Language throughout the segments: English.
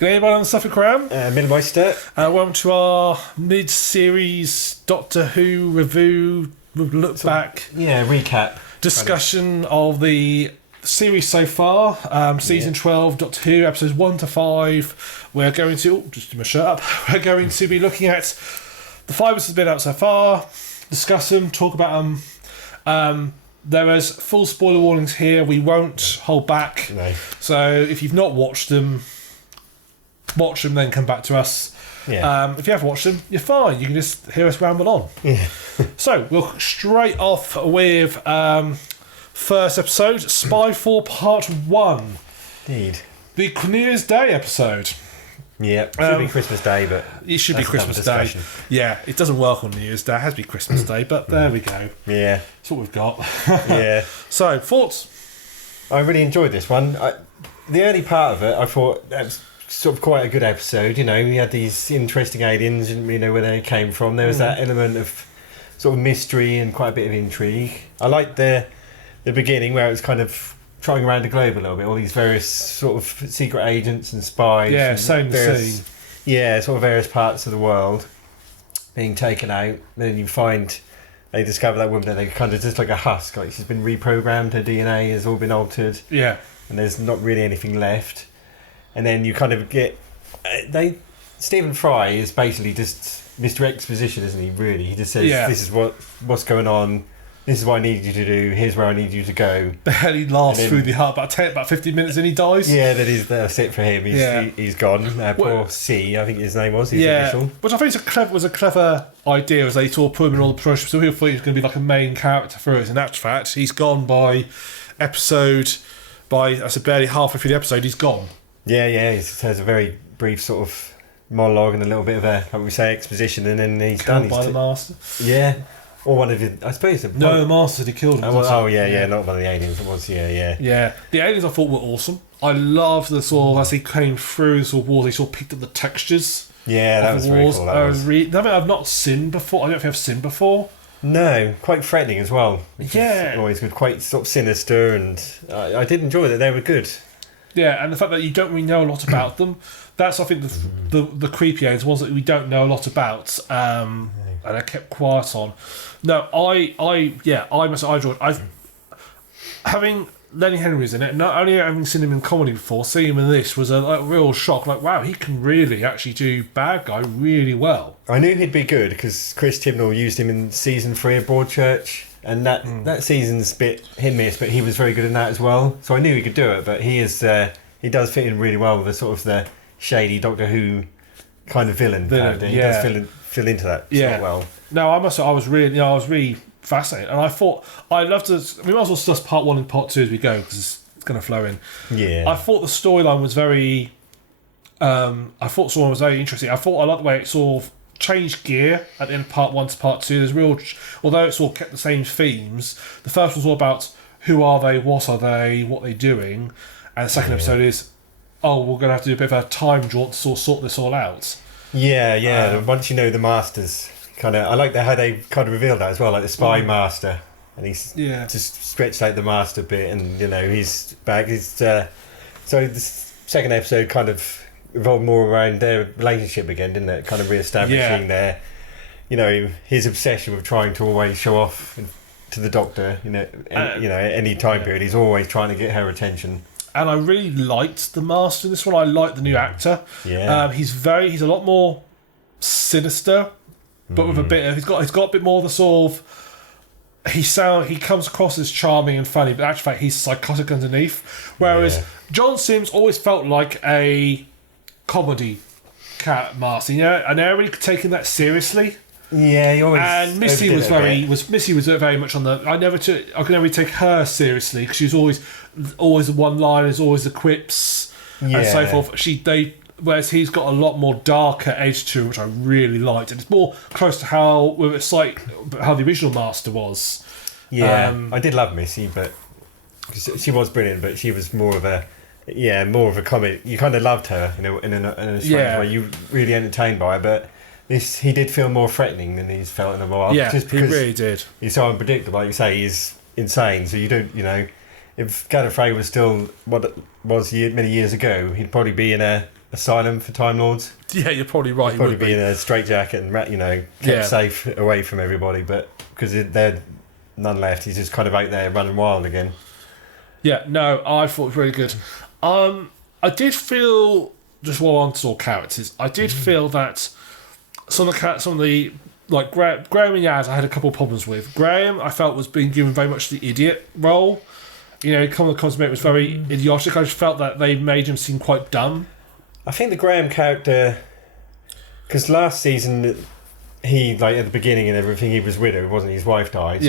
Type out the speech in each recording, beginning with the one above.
Good evening on the TheSuffolkRam. Middlemeister. Welcome to our mid-series Doctor Who review, look back, Recap. discussion of the series so far, season 12, Doctor Who, episodes 1 to 5. We're going to, just do my shirt up, we're going to be looking at the 5 episodes been out so far, discuss them, talk about them. There is full spoiler warnings here, we won't hold back. No. So if you've not watched them, watch them, then come back to us. Yeah. If you have watched them, you're fine. You can just hear us ramble on. Yeah. So we'll straight off with first episode, Spyfall Part 1. Indeed. The New Year's Day episode. Yeah. It should be Christmas Day, but it should be Christmas Day. Yeah, it doesn't work on New Year's Day. It has to be Christmas Day, but there we go. Yeah. That's what we've got. Yeah. So, thoughts? I really enjoyed this one. The early part of it, I thought that was sort of quite a good episode. You know, we had these interesting aliens, didn't really know where they came from. There was that element of sort of mystery and quite a bit of intrigue. I liked the beginning where it was kind of trying around the globe a little bit, all these various sort of secret agents and spies. Yeah, and same various, scene. Yeah, sort of various parts of the world being taken out. Then you find they discover that woman, they kind of just like a husk, like she's been reprogrammed, her DNA has all been altered. Yeah. And there's not really anything left. And then you kind of get... Stephen Fry is basically just Mr. Exposition, isn't he, really? He just says, this is what's going on, this is what I need you to do, here's where I need you to go. Barely lasts through the heart, about 15 minutes and he dies. Yeah, that's it for him. He's gone. Poor C, I think his name was, his initial. Which I think was a clever idea, as they sort of put him in all the process. So people thought he was going to be like a main character for it. In actual fact, he's gone by I said barely halfway through the episode, he's gone. Yeah, he has a very brief sort of monologue and a little bit of a, like we say, exposition, and then he's killed done. By the Master. Yeah. Or one of the, I suppose. The Master, he killed him. Not one of the aliens. It was, yeah. Yeah, the aliens I thought were awesome. I loved the sort of, as he came through the sort of walls, he sort of picked up the textures. Yeah, that was very cool. Nothing I've not seen before. I don't know if I've seen before. No, quite threatening as well. Yeah. Always good, quite sort of sinister, and I did enjoy that. They were good. Yeah, and the fact that you don't really know a lot about them, that's, I think, the creepy aliens, ones that we don't know a lot about, and I kept quiet on. No, I enjoyed. Having Lenny Henry's in it, not only having seen him in comedy before, seeing him in this was a real shock. Like, wow, he can really actually do bad guy really well. I knew he'd be good because Chris Chibnall used him in season 3 of Broadchurch, and that season's a bit hit and miss, but he was very good in that as well. So I knew he could do it, but he does fit in really well with the sort of the shady Doctor Who kind of villain character. He does fill into that sort of well. No, I must say I was really fascinated, and I thought I'd love to. We might as well discuss part 1 and part 2 as we go because it's going to flow in. Yeah, I thought the storyline was very. I thought someone was very interesting. I liked the way it sort of changed gear at the end of part 1 to part 2. There's although it's all kept the same themes. The first was all about who are they, what are they, what they're doing, and the second episode is, we're going to have to do a bit of a time jaunt to sort this all out. Yeah. Once you know the Masters, kind of, I like how they kind of revealed that as well, like the Spy Master, and he's just stretched out the Master bit, and he's back. So the second episode kind of revolved more around their relationship again, didn't it? Kind of re-establishing their, his obsession with trying to always show off to the Doctor. At any time period, he's always trying to get her attention. And I really liked the Master in this one. I liked the new actor. Yeah, he's a lot more sinister, but with a bit of he's got a bit more of the sort of he comes across as charming and funny, but actually he's psychotic underneath. Whereas John Sims always felt like a comedy cat Master, and they're really taking that seriously. Yeah, he always. And Missy was very much on the. I could never take her seriously because she's always the one-liners, always the quips, and so forth. Whereas he's got a lot more darker edge to it, which I really liked, and it's more close to how the original Master was. Yeah, I did love Missy, but she was brilliant. But she was more of a comic. You kind of loved her, in a strange way. You were really entertained by her, but. He did feel more threatening than he's felt in a while. Yeah, just he really did. He's so unpredictable, like you say, he's insane. So you don't, if Gallifrey was still what it was many years ago, he'd probably be in a asylum for Time Lords. Yeah, you're probably right. He'd probably be in a straitjacket and kept safe away from everybody. But because there none left, he's just kind of out there running wild again. Yeah, no, I thought it was really good. I did feel, just while on to characters, I did feel that some of the like Graham and Yaz, I had a couple of problems with. Graham, I felt was being given very much the idiot role. You know, Common Cosmic was very idiotic. I just felt that they made him seem quite dumb. I think the Graham character, because last season he, like at the beginning and everything, he was widowed, wasn't he? His wife died, so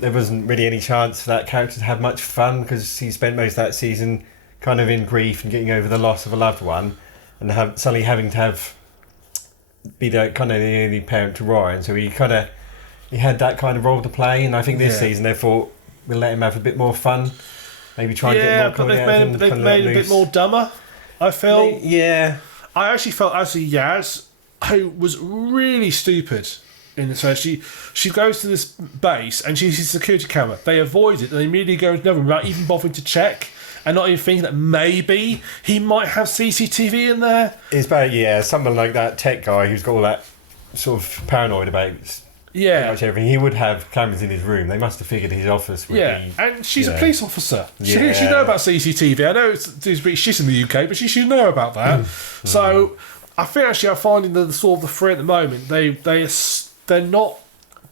there wasn't really any chance for that character to have much fun, because he spent most of that season kind of in grief and getting over the loss of a loved one, and suddenly having to be the kind of the only parent to Ryan. So he had that kind of role to play, and I think this season they thought we'll let him have a bit more fun, maybe try and get more comedy out of him. They've made him a bit more dumber, I feel. I actually felt actually Yaz, who was really stupid in this. She goes to this base and she sees a security camera. They avoid it and they immediately go into another room without even bothering to check and not even thinking that maybe he might have CCTV in there. It's about someone like that tech guy who's got all that sort of paranoid about pretty much everything. He would have cameras in his room. They must have figured his office would be... and she's a police officer. She should know about CCTV. I know she's in the UK, but she should know about that. So I think actually I'm finding the sort of the three at the moment, they're not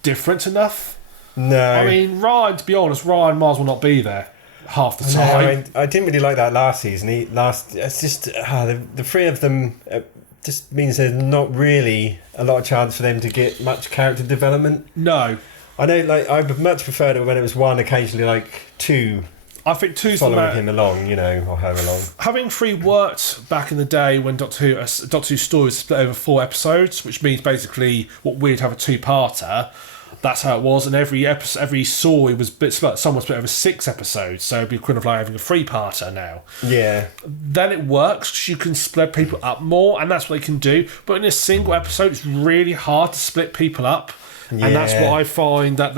different enough. No. I mean, Ryan, to be honest, Ryan might as well not be there half the time. No, I didn't really like that last season. It's just the three of them just means there's not really a lot of chance for them to get much character development. No. I know, like, I would much prefer it when it was one, occasionally, like, two. I think two's following him along, or her along. Having three worked back in the day when Doctor Who's story was split over 4 episodes, which means basically what we'd have a 2-parter. That's how it was, and every story was split over 6 episodes, so it'd be equivalent of like having a 3-parter now. Yeah. Then it works. You can split people up more, and that's what they can do. But in a single episode, it's really hard to split people up, and that's what I find that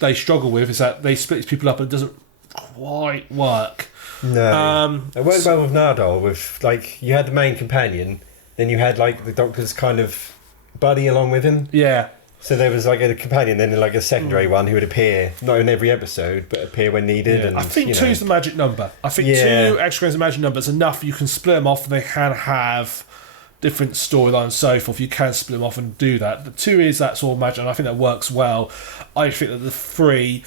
they struggle with, is that they split people up and it doesn't quite work. No. It worked well with Nardole, with like you had the main companion, then you had like the Doctor's kind of buddy along with him. Yeah. So there was like a companion, then like a secondary one who would appear not in every episode, but appear when needed. Yeah. And I think 2's the magic number. I think 2 extra is the magic number. It's enough. You can split them off, and they can have different storylines and so forth. You can split them off and do that. But 2 is that sort of magic, and I think that works well. I think that the 3.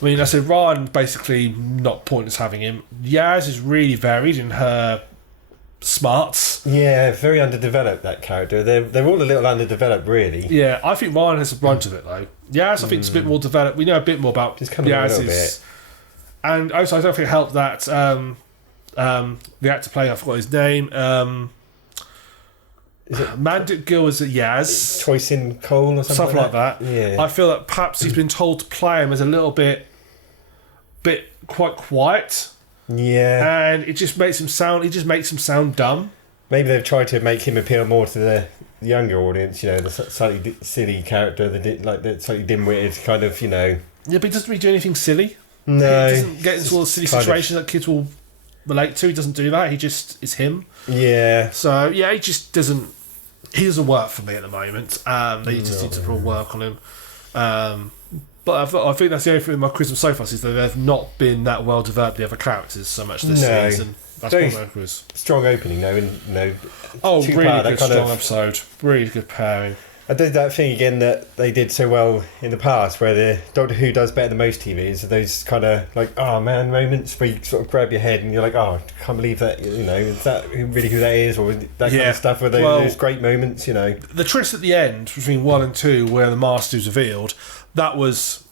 I mean, I said Ryan basically not pointless having him. Yaz is really varied in her smarts. Yeah, very underdeveloped, that character. They're all a little underdeveloped, really. Yeah, I think Ryan has a brunt of it though. Yaz, I think it's a bit more developed. We know a bit more about Yaz's. And also, I don't think it helped that the actor playing, I forgot his name. Is it Mandip Gill as a Yaz? Toysin Cole or something like that. Yeah. I feel that perhaps he's been told to play him as a little bit quite quiet. Yeah. And it just makes him sound dumb. Maybe they've tried to make him appeal more to the younger audience, the slightly silly character, the slightly dim-witted kind of, Yeah, but he doesn't really do anything silly. No. He doesn't get into all the silly situations that kids will relate to. He doesn't do that. He just is him. Yeah. So, yeah, he just doesn't... He doesn't work for me at the moment. They just need to put work on him. But I think that's the only thing with my criticism so far is that they've not been that well developed, the other characters, so much this season. That's very what my strong opening, though. Really good, strong episode. Really good pairing. I did that thing again that they did so well in the past, where the Doctor Who does better than most TVs. Those kind of like, oh man moments where you sort of grab your head and you're like, oh, I can't believe that, is that really who that is, or that kind of stuff, where those great moments, The twist at the end between 1 and 2, where the Master is revealed, that was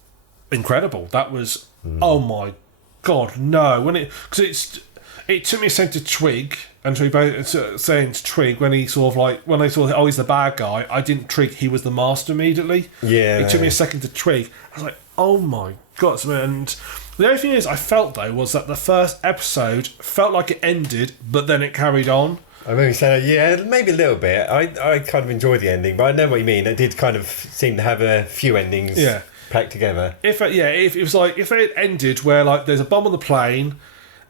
incredible. That was, oh my god, no. Because it took me a second to twig, and to both saying to twig when he sort of like, when I saw, he's the bad guy, I didn't twig he was the Master immediately. Yeah. It took me a second to twig. I was like, oh my god. And the only thing I felt though was that the first episode felt like it ended, but then it carried on. I remember saying, maybe a little bit. I kind of enjoyed the ending, but I know what you mean. It did kind of seem to have a few endings packed together. If it was like, if it ended where like there's a bomb on the plane,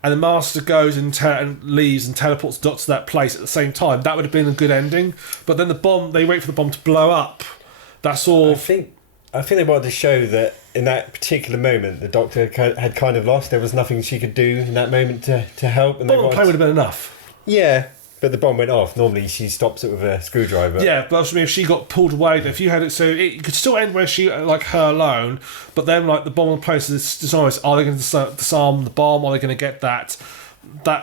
and the Master goes and leaves and teleports the Doctor to that place at the same time, that would have been a good ending. But then they wait for the bomb to blow up. That's all. I think they wanted to show that in that particular moment, the Doctor had kind of lost. There was nothing she could do in that moment to help. And bomb plane would have been enough. Yeah, but the bomb went off. Normally, she stops it with a screwdriver. Yeah, but that's what I mean. If she got pulled away, if you had it, so it could still end where she, like her alone, but then like the bomb on the place is designed. Are they going to disarm the bomb? Are they going to get that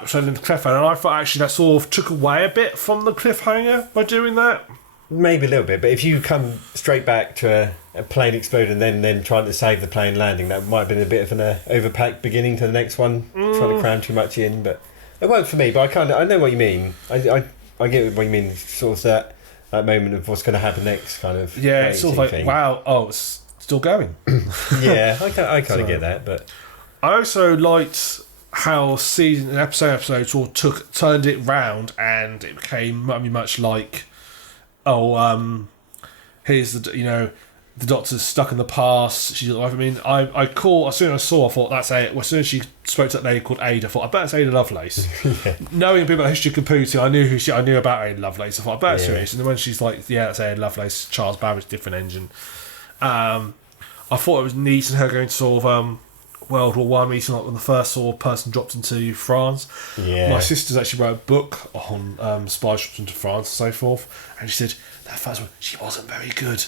showed in the cliffhanger? And I thought actually that sort of took away a bit from the cliffhanger by doing that. Maybe a little bit, but if you come straight back to a plane exploding and then trying to save the plane landing, that might have been a bit of an overpacked beginning to the next one, trying to cram too much in. But it worked for me. But I know what you mean. I get what you mean. Sort of that moment of what's going to happen next, kind of. Yeah, it's sort of like thing. Wow. Oh, it's still going. Yeah, I kind of get that, but I also liked how episode sort of turned it round, and it became much like. Here's the Doctor's stuck in the past. She's alive. I mean, as soon as I saw, I thought that's it. As soon as she spoke to that lady called Ada, I thought I bet it's Ada Lovelace. Yeah. Knowing a bit about history of computing, I knew about Ada Lovelace. I thought I bet it's serious. And then when she's like, yeah, that's Ada Lovelace, Charles Babbage, different engine. I thought it was neat and her going to sort of World War One, meeting like when the first sort of person dropped into France. Yeah. My sister's actually wrote a book on spies dropped into France and so forth, and she said that first one she wasn't very good.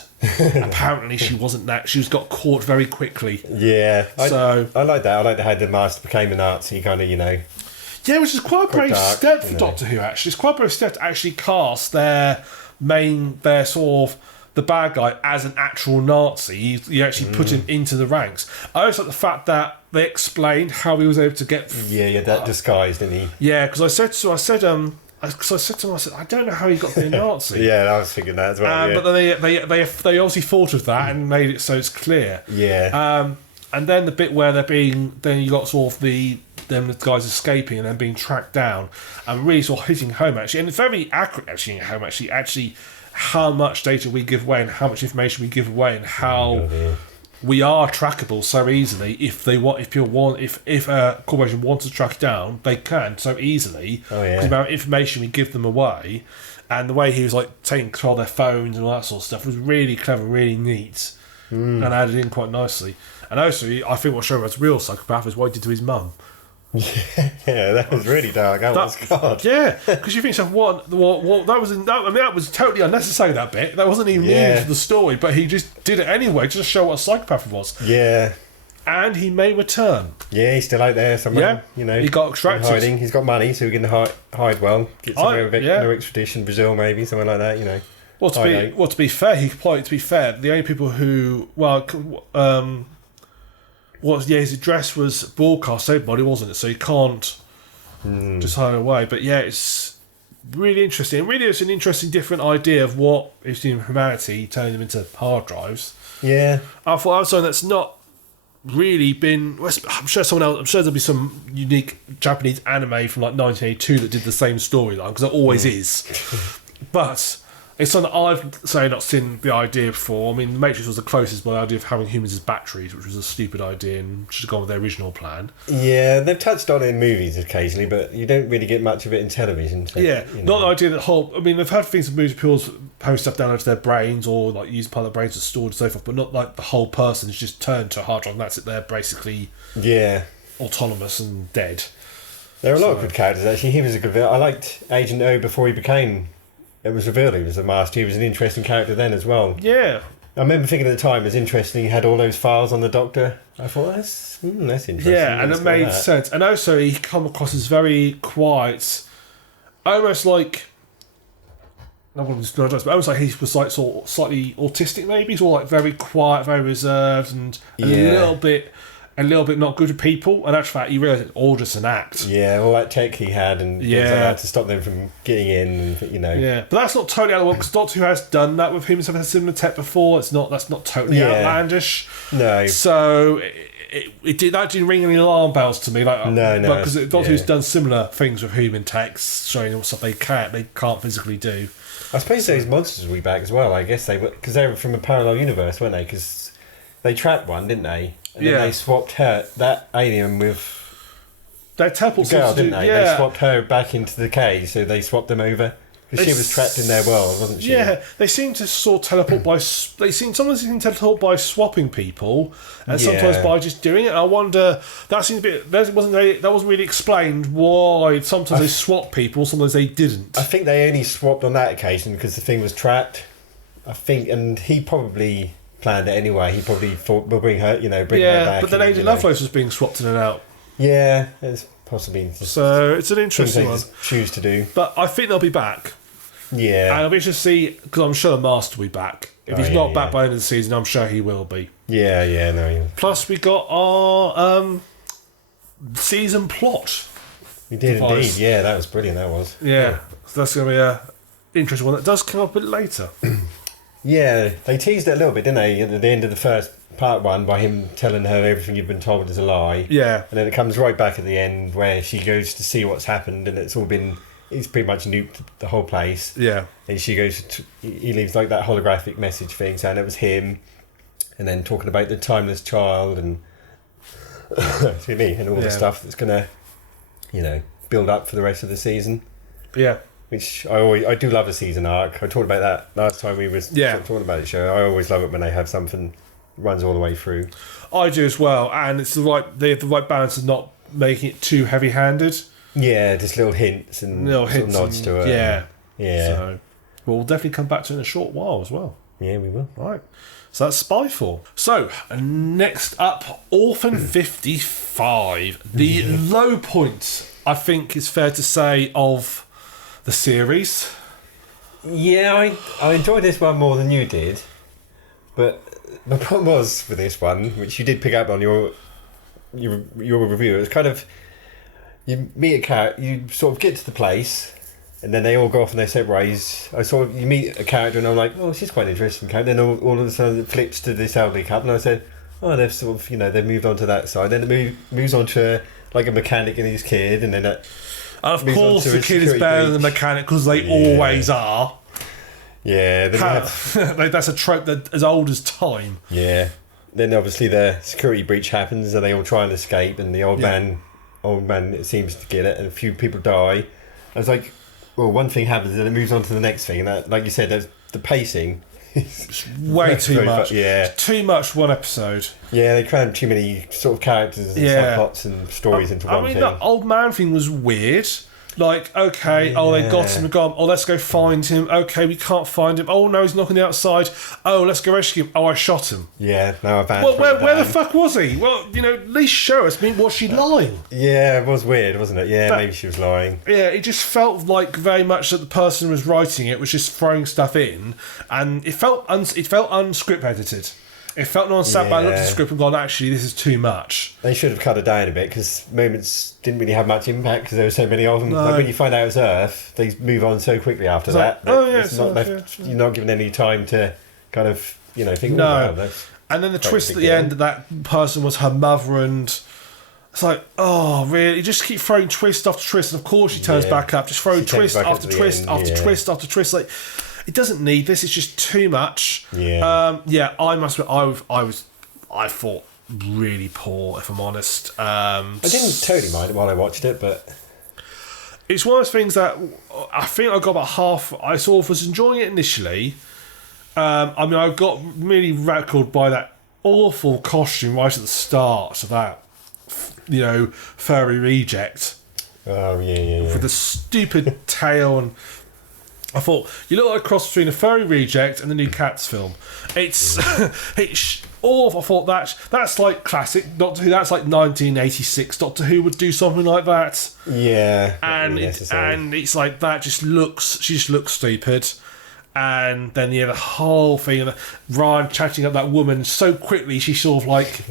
Apparently she wasn't that. She got caught very quickly. Yeah. So I like that. I like how the Master became a Nazi, kind of, Yeah, which is quite a brave step for Doctor Who. Actually, it's quite a brave step to actually cast their sort of. The bad guy as an actual Nazi. You actually put him into the ranks. I also like the fact that they explained how he was able to get. That disguise, didn't he? Yeah, because I said to him, I don't know how he got to be a Nazi. Yeah, I was thinking that as well. But then they obviously thought of that and made it so it's clear. Yeah. And then the bit where then you got sort of the guys escaping and then being tracked down, and really sort of hitting home actually, and very accurate actually hitting home actually. How much data we give away and how much information we give away and how we are trackable so easily. If a corporation wants to track it down, they can so easily. Oh yeah. Because the amount of information we give them away, and the way he was like taking control of their phones and all that sort of stuff was really clever, really neat, and added in quite nicely. And also, I think what showed us real psychopath is what he did to his mum. Yeah, that was really dark. God. Yeah, because you think so. What that was? That was totally unnecessary. That bit that wasn't even needed for the story, but he just did it anyway, just to show what a psychopath he was. Yeah, and he may return. Yeah, he's still out there somewhere. Yeah, he got extracted. Hiding. He's got money, so he can hide well. Get somewhere with no extradition, Brazil maybe, somewhere like that. Well, to be fair, the only people who his address was broadcast to everybody, wasn't it? So you can't just hide away. But yeah, it's really interesting. Really, it's an interesting, different idea of what is in humanity, turning them into hard drives. Yeah, I thought I was something that's not really been. I'm sure there'll be some unique Japanese anime from like 1982 that did the same storyline, because it always is. But it's something that I've not seen the idea before. I mean, The Matrix was the closest by the idea of having humans as batteries, which was a stupid idea and should have gone with their original plan. Yeah, they've touched on it in movies occasionally, but you don't really get much of it in television. So, not the idea that they've had things of movies people post stuff down into their brains or like use part of their brains as stored and so forth, but not like the whole person is just turned to a hard drive and that's it. They're basically autonomous and dead. There are a lot of good characters actually. He was a good villain. I liked Agent O before he became. It was revealed he was the Master. He was an interesting character then as well. Yeah. I remember thinking at the time it was interesting. He had all those files on the Doctor. I thought, that's interesting. Yeah, and it made sense. And also he come across as very quiet, almost like... I wouldn't describe it, but almost like he was like sort of slightly autistic maybe. He's all like very quiet, very reserved and a little bit not good with people, and actually fact, you realise it's all just an act. Yeah, all that tech he had, and things like that to stop them from getting in, and Yeah, but that's not totally out of the because Doctor Who has done that with humans. Have had similar tech before. That's not totally outlandish. No. So it didn't ring any alarm bells to me. Like no, because Doctor Who's done similar things with human techs, showing them stuff they can't physically do. I suppose those monsters will be back as well. I guess they were because they were from a parallel universe, weren't they? Because they trapped one, didn't they? And then they swapped that alien with They teleport didn't they? They swapped her back into the cage, so they swapped them over. Because she was trapped in their world, wasn't she? Yeah, they seem to sort of teleport by... Sometimes they can teleport by swapping people, and sometimes by just doing it. I wonder... That seems a bit... That wasn't really explained why sometimes they swap people, sometimes they didn't. I think they only swapped on that occasion because the thing was trapped. I think... And he probably planned it anyway. He probably thought, we'll bring her, her back. Yeah, but the Lady Lovelace was being swapped in and out. Yeah, it's possibly... So, it's an interesting one. Choose to do. But I think they'll be back. Yeah. And I'll be interested to see, because I'm sure the Master will be back. If he's not back by the end of the season, I'm sure he will be. Yeah, no. Plus, we got our season plot. We did indeed, yeah, that was brilliant, that was. Yeah, so that's going to be an interesting one. That does come up a bit later. Yeah, they teased it a little bit, didn't they, at the end of the first part one, by him telling her everything you've been told is a lie. Yeah. And then it comes right back at the end where she goes to see what's happened, and it's all been... He's pretty much nuked the whole place. Yeah. And she goes... He leaves like that holographic message thing saying it was him, and then talking about the timeless child and... excuse me, and all the stuff that's going to, build up for the rest of the season. Yeah. Which I do love a season arc. I talked about that last time we was talking about the show. I always love it when they have something runs all the way through. I do as well, and it's they have the right balance of not making it too heavy-handed. Yeah, just little hints and nods to it. Yeah. Yeah. So we'll definitely come back to it in a short while as well. Yeah, we will. Right. So that's Spyfall. So, next up, Orphan 55. The low point, I think is fair to say, of the series. Yeah, I enjoyed this one more than you did. But the problem was with this one, which you did pick up on your review, it was kind of... You meet a character, you sort of get to the place, and then they all go off in their separate ways. You meet a character, and I'm like, oh, she's quite an interesting character. Then all of a sudden it flips to this elderly couple, and I said, oh, they've sort of, they've moved on to that side. Then it moves on to like a mechanic and his kid, and then it of course the kid is better than the mechanic because they always are. Yeah, that's a trope that as old as time. Yeah. Then obviously the security breach happens, and they all try and escape, and the old man it seems to get it, and a few people die. I was like, well, one thing happens and it moves on to the next thing, and that, like you said, there's the pacing. It's way too much. Yeah, it's too much one episode. Yeah, they crammed too many sort of characters and subplots and stories into one thing. The old man thing was weird. Like, okay, they got him, gone. Oh, let's go find him. Okay, we can't find him. Oh, no, he's knocking the outside. Oh, let's go rescue him. Oh, I shot him. Yeah, no, I've where the fuck was he? Well, at least show us. I mean, was she lying? Yeah, it was weird, wasn't it? Yeah, maybe she was lying. Yeah, it just felt like very much that the person who was writing it was just throwing stuff in, and it felt unscript edited. It felt no one sat back and looked at the script and gone, actually, this is too much. They should have cut it down a bit because moments didn't really have much impact because there were so many of them. No. Like when you find out it was Earth, they move on so quickly after that. You're not given any time to kind of, think, and then the twist at the end that person was her mother, and it's like, oh, really? You just keep throwing twist after twist, and of course she turns back up, just throwing twist after twist after twist after twist. Like, it doesn't need this. It's just too much. Yeah. I must admit, I thought really poor, if I'm honest. I didn't totally mind it while I watched it, but it's one of those things that I think I got about half. I sort of was enjoying it initially. I got really rattled by that awful costume right at the start of that, furry reject. Oh yeah. With the stupid tail and. I thought, you look like a cross between a furry reject and the new Cats film. It's awful. I thought that's like classic Doctor Who. That's like 1986 Doctor Who would do something like that. Yeah, and it's like that. She just looks stupid. And then the whole thing of Ryan chatting up that woman so quickly. She's sort of like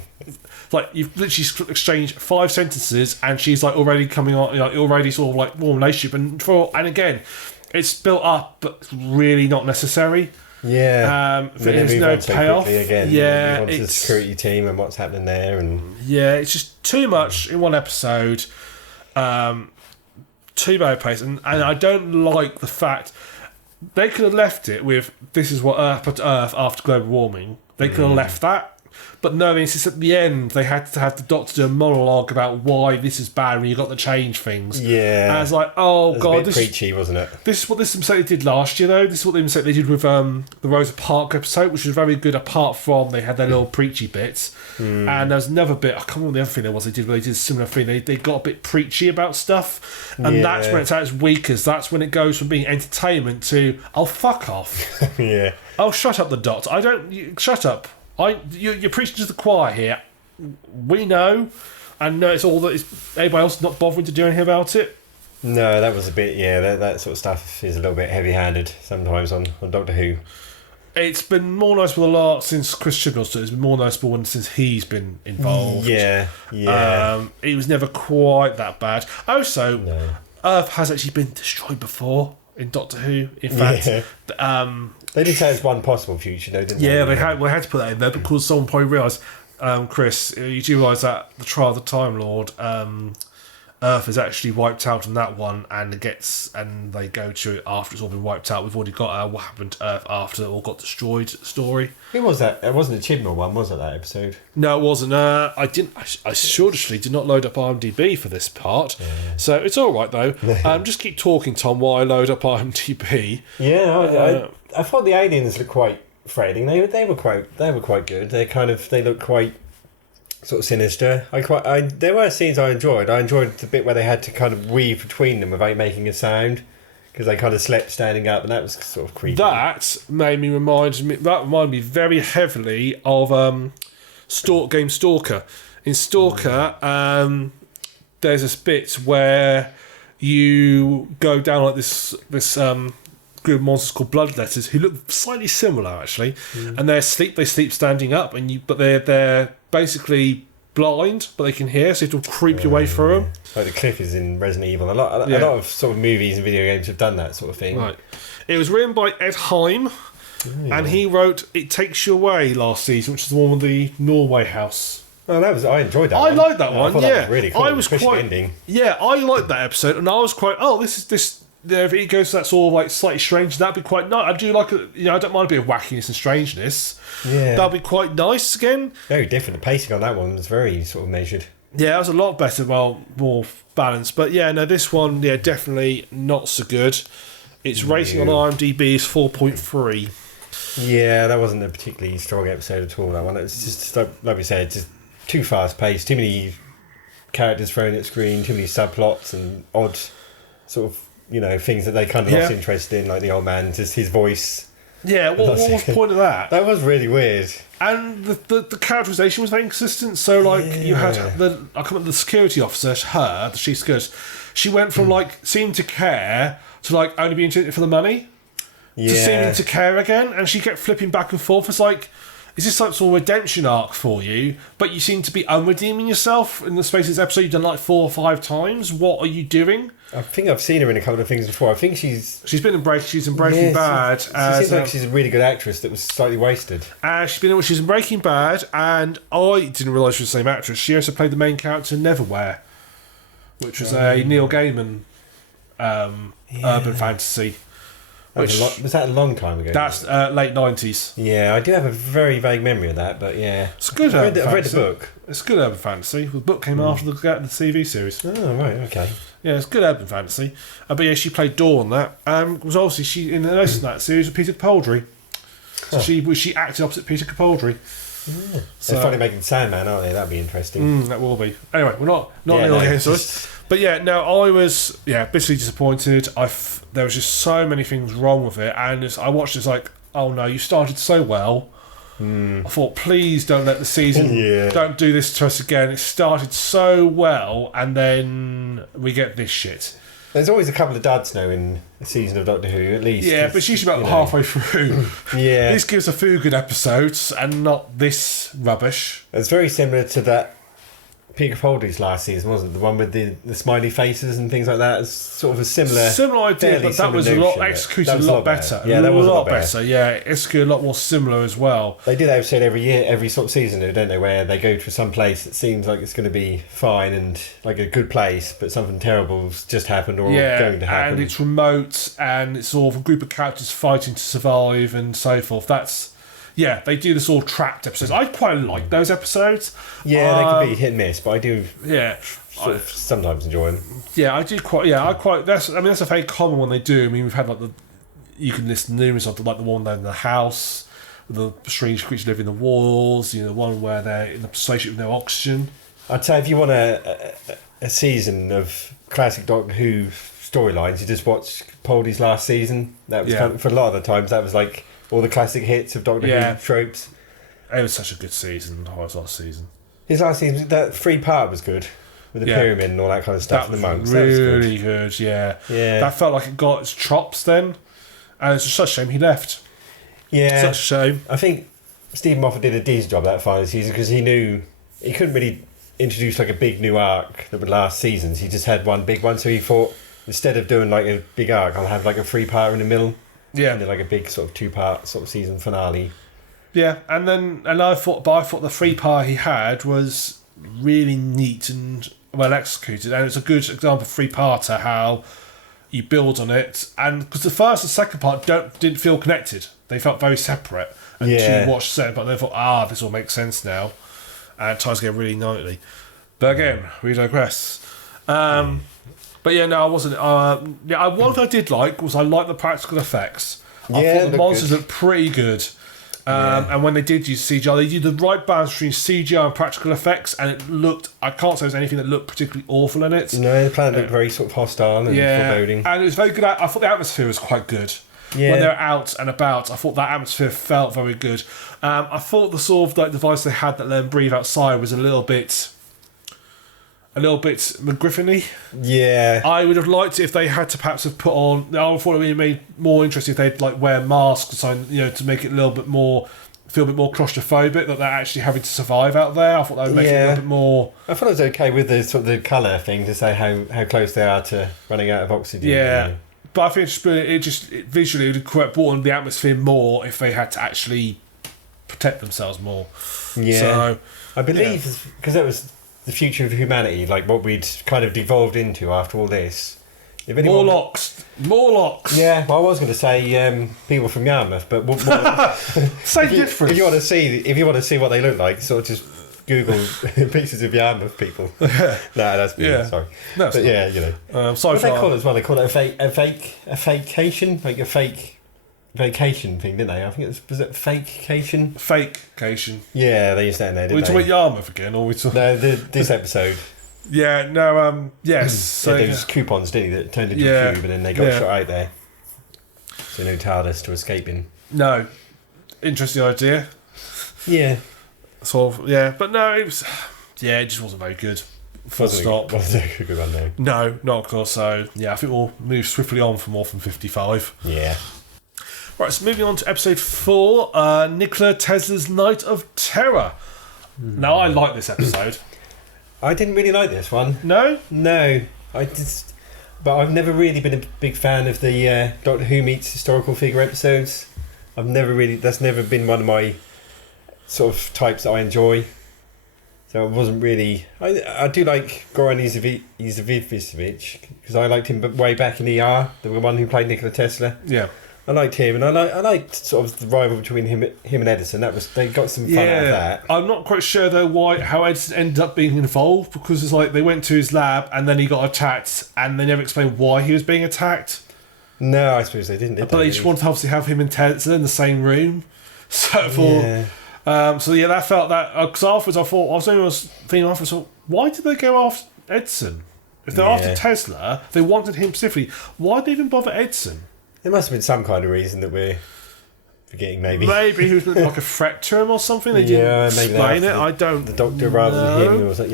you've literally exchanged 5 sentences, and she's like already coming on, already sort of like warm relationship. And again. It's built up, but really not necessary. Yeah. There's no payoff. Again. Yeah, it's the security team and what's happening there, and it's just too much in one episode. Too bad pace, and I don't like the fact they could have left it with this is what Earth put to Earth after global warming. They could have left that. But no, it's just at the end they had to have the Doctor do a monologue about why this is bad when you got to change things. Yeah. And I was like, oh God, god, a bit preachy, wasn't it? This is what this mistake they did last year, though. This is what the mistake they did with the Rosa Parks episode, which was very good. Apart from they had their little preachy bits, and there was another bit. I can't remember the other thing there was. They did a similar thing. They got a bit preachy about stuff, and that's when it's at its weakest. That's when it goes from being entertainment to oh fuck off. Yeah. Oh, shut up, the Doctor. Shut up. You're preaching to the choir here. We know, and it's all that is. Anybody else not bothering to do anything about it? No, that was a bit. Yeah, that sort of stuff is a little bit heavy-handed sometimes on Doctor Who. It's been more noticeable a lot since Chris Chibnall's. It's been more noticeable since he's been involved. Yeah. It was never quite that bad. Also, Earth has actually been destroyed before in Doctor Who. In fact, they did say it's one possible future, though, didn't they? Yeah, they had to put that in there because someone probably realised, Chris, you do realise that the trial of the Time Lord, Earth is actually wiped out in that one, and they go to it after it's all been wiped out. We've already got what happened to Earth after it all got destroyed story. Who was that? It wasn't a Chibnall one, was it, that episode? No, it wasn't. I shortly did not load up IMDb for this part, so it's all right though. Just keep talking, Tom, while I load up IMDb. Yeah, I thought the aliens looked quite frightening. They were quite good. They looked quite sort of sinister. There were scenes I enjoyed. I enjoyed the bit where they had to kind of weave between them without making a sound, because they kind of slept standing up, and that was sort of creepy. That reminded me very heavily of Game Stalker. In Stalker, there's this bit where you go down like this group of monsters called Bloodletters who look slightly similar actually, and they sleep standing up, but they're basically blind, but they can hear, so you have to creep your way through them. Like the cliff is in Resident Evil. A lot of sort of movies and video games have done that sort of thing. Right. It was written by Ed Heim, and he wrote It Takes You Away last season, which is the one with the Norway house. Oh, I enjoyed that. I liked that one. I thought that was really cool. I was quite ending. Yeah, I liked that episode, and I was quite. Oh, this. If it goes to that sort of like slightly strange, that'd be quite nice. I do like it. I don't mind a bit of wackiness and strangeness. Yeah, that'd be quite nice again. Very different. The pacing on that one was very sort of measured. Yeah, it was a lot better. Well, more balanced. But yeah, no, this one, definitely not so good. Its rating on IMDb is 4.3. Yeah, that wasn't a particularly strong episode at all. That one. It's just like we said, just too fast paced. Too many characters thrown at screen. Too many subplots and odd sort of. Things that they kind of lost interest in, like the old man, just his voice. Yeah, what was the point of that? That was really weird. And the characterisation was very inconsistent. So, you had the security officer, the chief security, she went from, seeming to care to, only being interested for the money to seeming to care again. And she kept flipping back and forth. It's is this some sort of redemption arc for you? But you seem to be unredeeming yourself in the space of this episode. You've done 4 or 5 times. What are you doing? I think I've seen her in a couple of things before. I think she's been in Breaking Bad. She seems like she's a really good actress that was slightly wasted. She's in Breaking Bad, and I didn't realise she was the same actress. She also played the main character in Neverwhere, which was a Neil Gaiman urban fantasy. Was that a long time ago? That's late 90s. Yeah, I do have a very vague memory of that, but yeah. It's good urban fantasy. I've read the book. It's good urban fantasy. The book came after the TV series. Oh, right, okay. Yeah, it's good urban fantasy. But yeah, she played Dawn that. Was obviously she in the rest of that series with Peter Capaldi. So she acted opposite Peter Capaldi. Yeah. So, they're finally making Sandman, aren't they? That'd be interesting. That will be. Anyway, we're not against us. But yeah, no, I was bitterly disappointed. There was just so many things wrong with it, and I watched this oh no, you started so well. I thought, please don't let the season don't do this to us again. It started so well, and then we get this shit. There's always a couple of duds now in a season of Doctor Who, at least. Yeah, but it's usually about halfway through. Yeah. This gives a few good episodes, and not this rubbish. It's very similar to that Peter Capaldi's last season, wasn't it? The one with the smiley faces and things like that. It's sort of a similar idea, but that was executed a lot better. Yeah, that was a lot better. Yeah, executed a lot more similar as well. They do that episode every year, every sort of season, don't they? Where they go to some place that seems like it's going to be fine and like a good place, but something terrible's just happened or going to happen. And it's remote, and it's sort of a group of characters fighting to survive and so forth. That's Yeah, they do the sort of trapped episodes. I quite like those episodes. Yeah, they can be hit and miss, but I do. Yeah, sort of sometimes enjoy them. Yeah, I do quite. Yeah, I quite. That's a very common one they do. I mean, we've had you can list numerous of them, like the one down in the house, the strange creatures live in the walls. The one where they're in the spaceship with no oxygen. I'd say if you want a season of classic Doctor Who storylines, you just watch Poldy's last season. That was kind of, for a lot of the times that was like all the classic hits of Doctor Who tropes. It was such a good season. His last season. His last season, that 3-part was good. With the pyramid and all that kind of stuff. That was the monks. really good. Yeah. That felt like it got its chops then, and it's just such a shame he left. Yeah, such a shame. I think Stephen Moffat did a decent job that final season because he knew he couldn't really introduce like a big new arc that would last seasons. He just had one big one, so he thought instead of doing like a big arc, I'll have like a 3-part in the middle. Yeah, and then like a big sort of 2-part sort of season finale. Yeah, and I thought the 3-part he had was really neat and well executed, and it's a good example of 3-parter how you build on it, and because the first and second part didn't feel connected, they felt very separate until you watched the second part, and they thought, this all makes sense now, and it ties together really nicely. But again, we digress. But yeah, no, I wasn't. One thing I did like was I liked the practical effects. I thought the monsters looked pretty good. And when they did use CGI, they did the right balance between CGI and practical effects, and it looked, I can't say there's anything that looked particularly awful in it. No, the planet looked very sort of hostile and foreboding. And it was very good. I thought the atmosphere was quite good. Yeah. When they're out and about, I thought that atmosphere felt very good. I thought the sort of like device they had that let them breathe outside was a little bit McGriffin-y. Yeah. I would have liked it if they had to perhaps have put on. I thought it would have made more interesting if they'd like wear masks or something, to make it a little bit more, feel a bit more claustrophobic that they're actually having to survive out there. I thought that would make it a little bit more. I thought it was okay with the sort of the colour thing to say how close they are to running out of oxygen. Yeah. But I think it visually would have brought on the atmosphere more if they had to actually protect themselves more. Yeah. So I believe because that was the future of humanity, like what we'd kind of devolved into after all this. More locks. Yeah, well, I was going to say people from Yarmouth, but same difference. If you want to see what they look like, sort of just Google pictures of Yarmouth people. No, that's me. Sorry, no, but yeah, sorry. What they call it as well? They call it a vacation, like a fake vacation thing, didn't they? I think was it fakecation? Fakecation. Yeah, they used that in there. Are we talking about Yarmouth again, or we talking? No, this episode. Yeah, no, yes. So those coupons, didn't he, that turned into a cube and then they got shot out there. So no TARDIS to escape in. No. Interesting idea. Yeah. Sort of, yeah. But no, it was... Yeah, it just wasn't very good. Full stop. Wasn't a good one, though. No, not at all. So, yeah, I think we'll move swiftly on from Orphan 55. Yeah. Right, so moving on to episode 4, Nikola Tesla's Night of Terror. Now, I like this episode. I didn't really like this one. No? No. But I've never really been a big fan of the Doctor Who meets historical figure episodes. That's never been one of my sort of types that I enjoy. So it wasn't really... I do like Goran Izavivovic, because I liked him way back in ER, the one who played Nikola Tesla. Yeah. I liked him, and I liked sort of the rival between him and Edison. They got some fun out of that. I'm not quite sure though how Edison ended up being involved, because it's like they went to his lab and then he got attacked, and they never explained why he was being attacked. No, I suppose they didn't. But they just wanted to obviously have him and Tesla in the same room. So that felt that because afterwards I was thinking afterwards, so why did they go after Edison? If they're after Tesla, they wanted him specifically. Why did they even bother Edison? There must have been some kind of reason that we're forgetting, maybe. Maybe he was like a threat to him or something. They didn't explain it. I don't the Doctor rather than him, or that,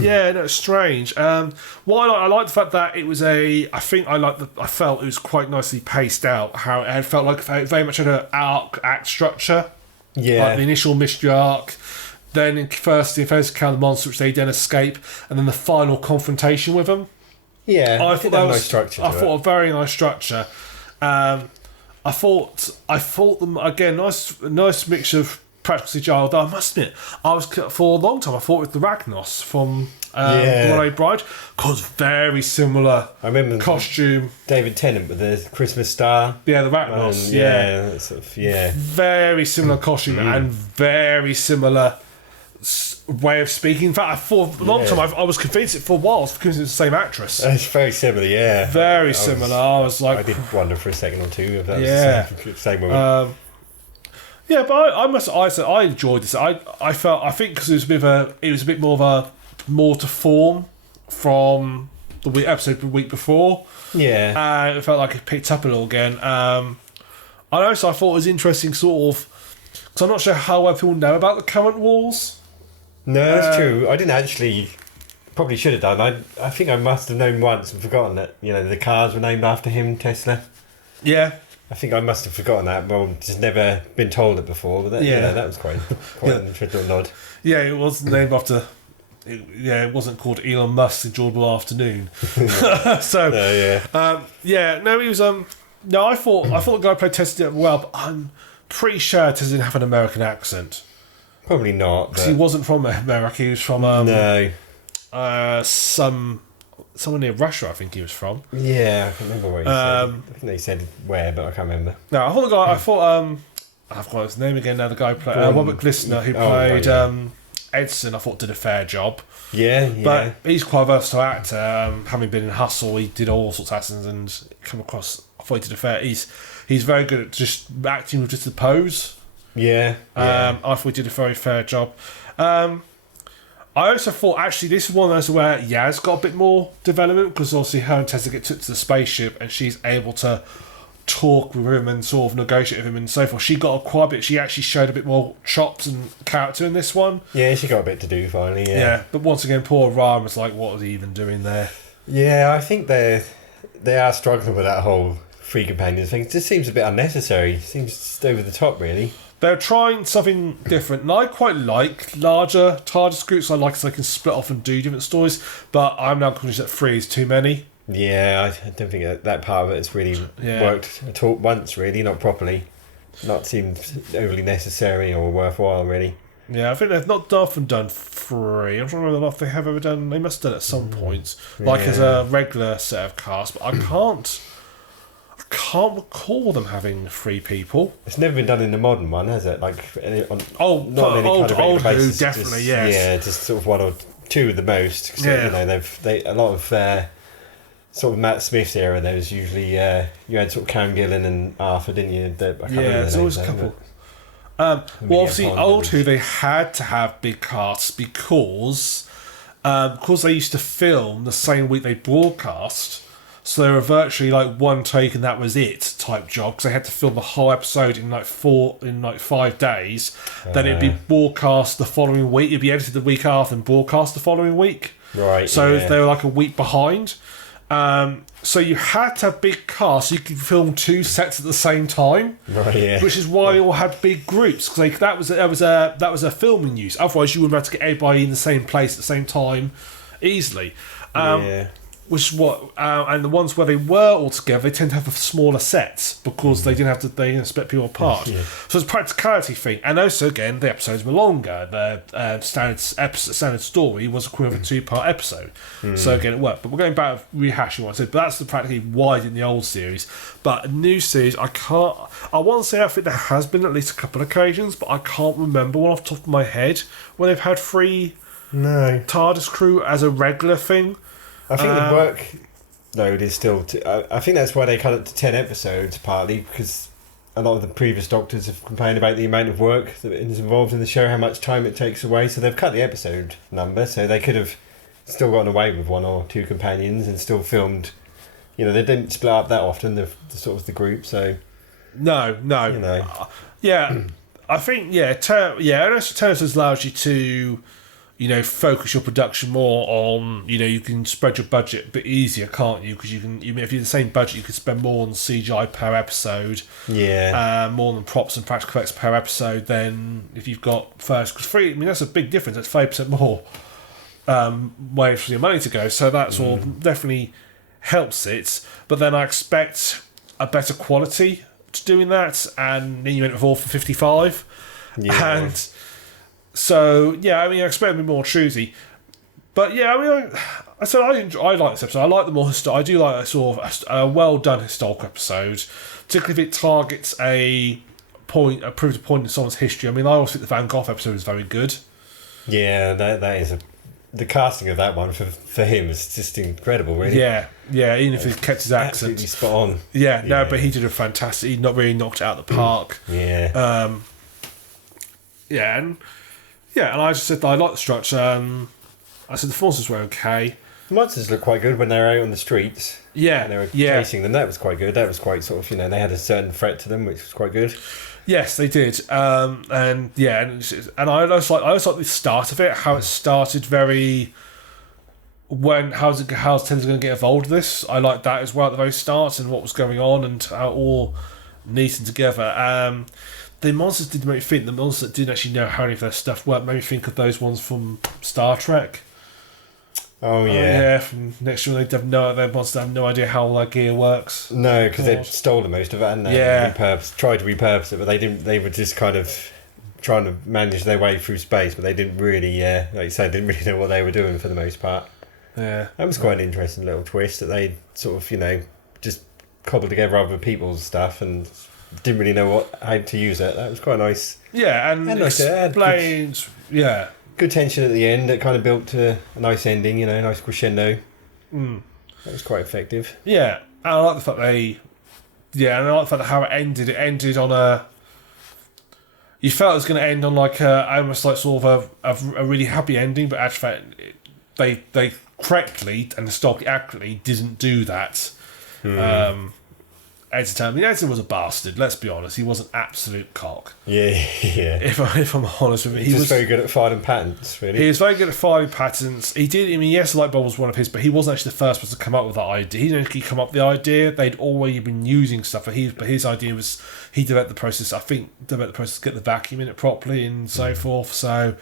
Yeah, no, it's strange. What I like the fact that it was I felt it was quite nicely paced out. How it felt like it very much had an act structure. Yeah. Like the initial mystery arc, then first encounter the monster, which they then escape, and then the final confrontation with them. Yeah, I thought that was nice structure. I thought a very nice structure. I thought them again nice mixture of practical CGI. Although I must admit, I was for a long time I thought it was the Ragnos from Blonde Bride, because very similar I remember costume. David Tennant with the Christmas star. Yeah, the Ratnos. Yeah. Sort of, Very similar costume and very similar way of speaking. In fact, for a long time, I was convinced for a while because it's the same actress. It's very similar, yeah. Very similar. I was like, I did wonder for a second or two if that was the same woman. Yeah, but I said I enjoyed this. I think because it was a bit more of a more to form from the episode the week before. Yeah, and it felt like it picked up a little again. And also I thought it was interesting, sort of, because I'm not sure how well people know about the current wars. No, that's true. I didn't actually. Probably should have done. I think I must have known once and forgotten that the cars were named after him, Tesla. Yeah. I think I must have forgotten that. Well, just never been told it before. But that was quite an interesting nod. Yeah, it was named after. It wasn't called Elon Musk's Enjoyable Afternoon. So he was. No, I thought the guy played Tesla did it well, but I'm pretty sure Tesla didn't have an American accent. Probably not. Because he wasn't from America. He was from someone near Russia. I think he was from. Yeah, I can't remember where he said. I think they said where, but I can't remember. No, I thought the guy. I've got his name again now. The guy who played Robert Glissner, who played Edson. I thought did a fair job. Yeah. But he's quite a versatile actor. Having been in Hustle, he did all sorts of accents and come across. I thought he did a fair. He's very good at just acting with just the pose. Yeah. I thought he did a very fair job. I also thought, actually, this is one of those where Yaz got a bit more development, because obviously her and Tessa get took to the spaceship and she's able to talk with him and sort of negotiate with him and so forth. She got quite a bit. She actually showed a bit more chops and character in this one. Yeah, she got a bit to do finally. Yeah, but once again, poor Ram was like, what was he even doing there? Yeah, I think they are struggling with that whole free companions thing. It just seems a bit unnecessary. It seems just over the top, really. They're trying something different, and I quite like larger TARDIS groups. I like so they can split off and do different stories, but I'm now convinced that 3 is too many. Yeah, I don't think that part of it has really worked at all once, really, not properly. Not seemed overly necessary or worthwhile, really. Yeah, I think they've not often done 3. I'm trying to remember if they have ever done. They must have done it at some points, like as a regular set of cast, but I can't recall them having 3 people. It's never been done in the modern one, has it? Like old Who, definitely, yes. Yeah, just sort of 1 or 2 at the most. They a lot of sort of Matt Smith's era. There was usually you had sort of Karen Gillan and Arthur, didn't you? There's always a couple. Obviously, old Who, they had to have big casts because they used to film the same week they broadcast. So they were virtually like one take and that was it type job, because they had to film the whole episode in 5 days. Then it'd be broadcast the following week. It'd be edited the week after and broadcast the following week. Right. So they were like a week behind. So you had to have big casts. So you could film 2 sets at the same time. Right. Yeah. Which is why they all had big groups, because that was a filming use. Otherwise, you wouldn't be able to get everybody in the same place at the same time easily. Which is what, and the ones where they were all together, they tend to have smaller sets because they didn't have to. They split people apart. Yeah. So it's a practicality thing, and also again the episodes were longer. The standard story was equivalent to a 2-part episode. So again it worked. But we're going back rehashing what I said. But that's practically why in the old series. But a new series, I can't. I want to say I think there has been at least a couple of occasions, but I can't remember one off the top of my head where they've had 3 TARDIS crew as a regular thing. I think the workload is still... I think that's why they cut it to 10 episodes, partly, because a lot of the previous Doctors have complained about the amount of work that is involved in the show, how much time it takes away, so they've cut the episode number, so they could have still gotten away with 1 or 2 companions and still filmed... they didn't split up that often, the sort of the group, so... No. I think, Terrace allows you to... focus your production more on, you can spread your budget a bit easier, can't you? Because you can, if you're the same budget, you could spend more on CGI per episode. Yeah. More than props and practical effects per episode than if you've got first. Because 3, that's a big difference. That's 5% more way for your money to go. So that's all definitely helps it. But then I expect a better quality to doing that, and then you went with all for 55. Yeah. And... So, I expect it to be more choosy. But yeah, I mean, I like this episode. I like the more I do like a sort of a well done historical episode, particularly if it targets proves a point in someone's history. I mean, I also think the Van Gogh episode is very good. Yeah, that is the casting of that one for him is just incredible, really. Yeah, even if he kept his accent, absolutely spot on. Yeah, but he did a fantastic. He not really knocked it out of the park. Yeah. And I just said that I like the structure. I said the forces were okay. The monsters looked quite good when they were out on the streets. Yeah, and they were chasing them. That was quite good. That was quite sort of, they had a certain threat to them, which was quite good. Yes, they did. And I also like the start of it. How it started very. How's Ted's going to get involved with this? I like that as well at the very start and what was going on and how it all neatened together. The monsters did make me think. The monsters that didn't actually know how any of their stuff worked made me think of those ones from Star Trek. Oh yeah. From next year their monsters have no idea how all their gear works. No, because they'd stolen most of it, hadn't they? Yeah. Tried to repurpose it, but they didn't. They were just kind of trying to manage their way through space, but they didn't really, like you said, didn't really know what they were doing for the most part. Yeah. That was quite an interesting little twist that they sort of, just cobbled together other people's stuff and didn't really know how to use it. That was quite nice. Yeah, and explains. Yeah. Good tension at the end. It kind of built to a nice ending, a nice crescendo. That was quite effective. Yeah, and I like the fact how it ended. It ended on a. You felt it was going to end on like almost like sort of a really happy ending, but actually they correctly and historically accurately didn't do that. Edison was a bastard. Let's be honest, he was an absolute cock. Yeah. If I'm honest with you, he was very good at filing patents. Really, he was very good at filing patents. He did. I mean, yes, the light bulb was one of his, but he wasn't actually the first person to come up with that idea. He didn't actually come up with the idea. They'd already been using stuff, but his idea was he developed the process. I think developed the process to get the vacuum in it properly and so forth. So,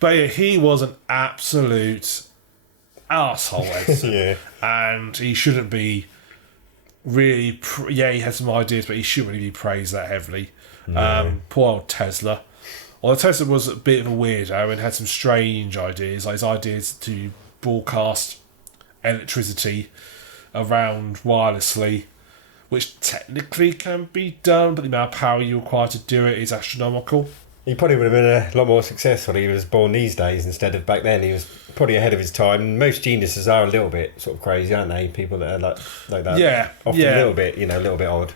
but yeah, he was an absolute arsehole, Edison. And he shouldn't be. Really, he had some ideas, but he shouldn't really be praised that heavily. Poor old Tesla. Although Tesla was a bit of a weirdo and had some strange ideas, like his ideas to broadcast electricity around wirelessly, which technically can be done, but the amount of power you require to do it is astronomical. He probably would have been a lot more successful if he was born these days instead of back then. He was probably ahead of his time. Most geniuses are a little bit sort of crazy, aren't they? People that are like that. Yeah. Often a little bit, a little bit odd.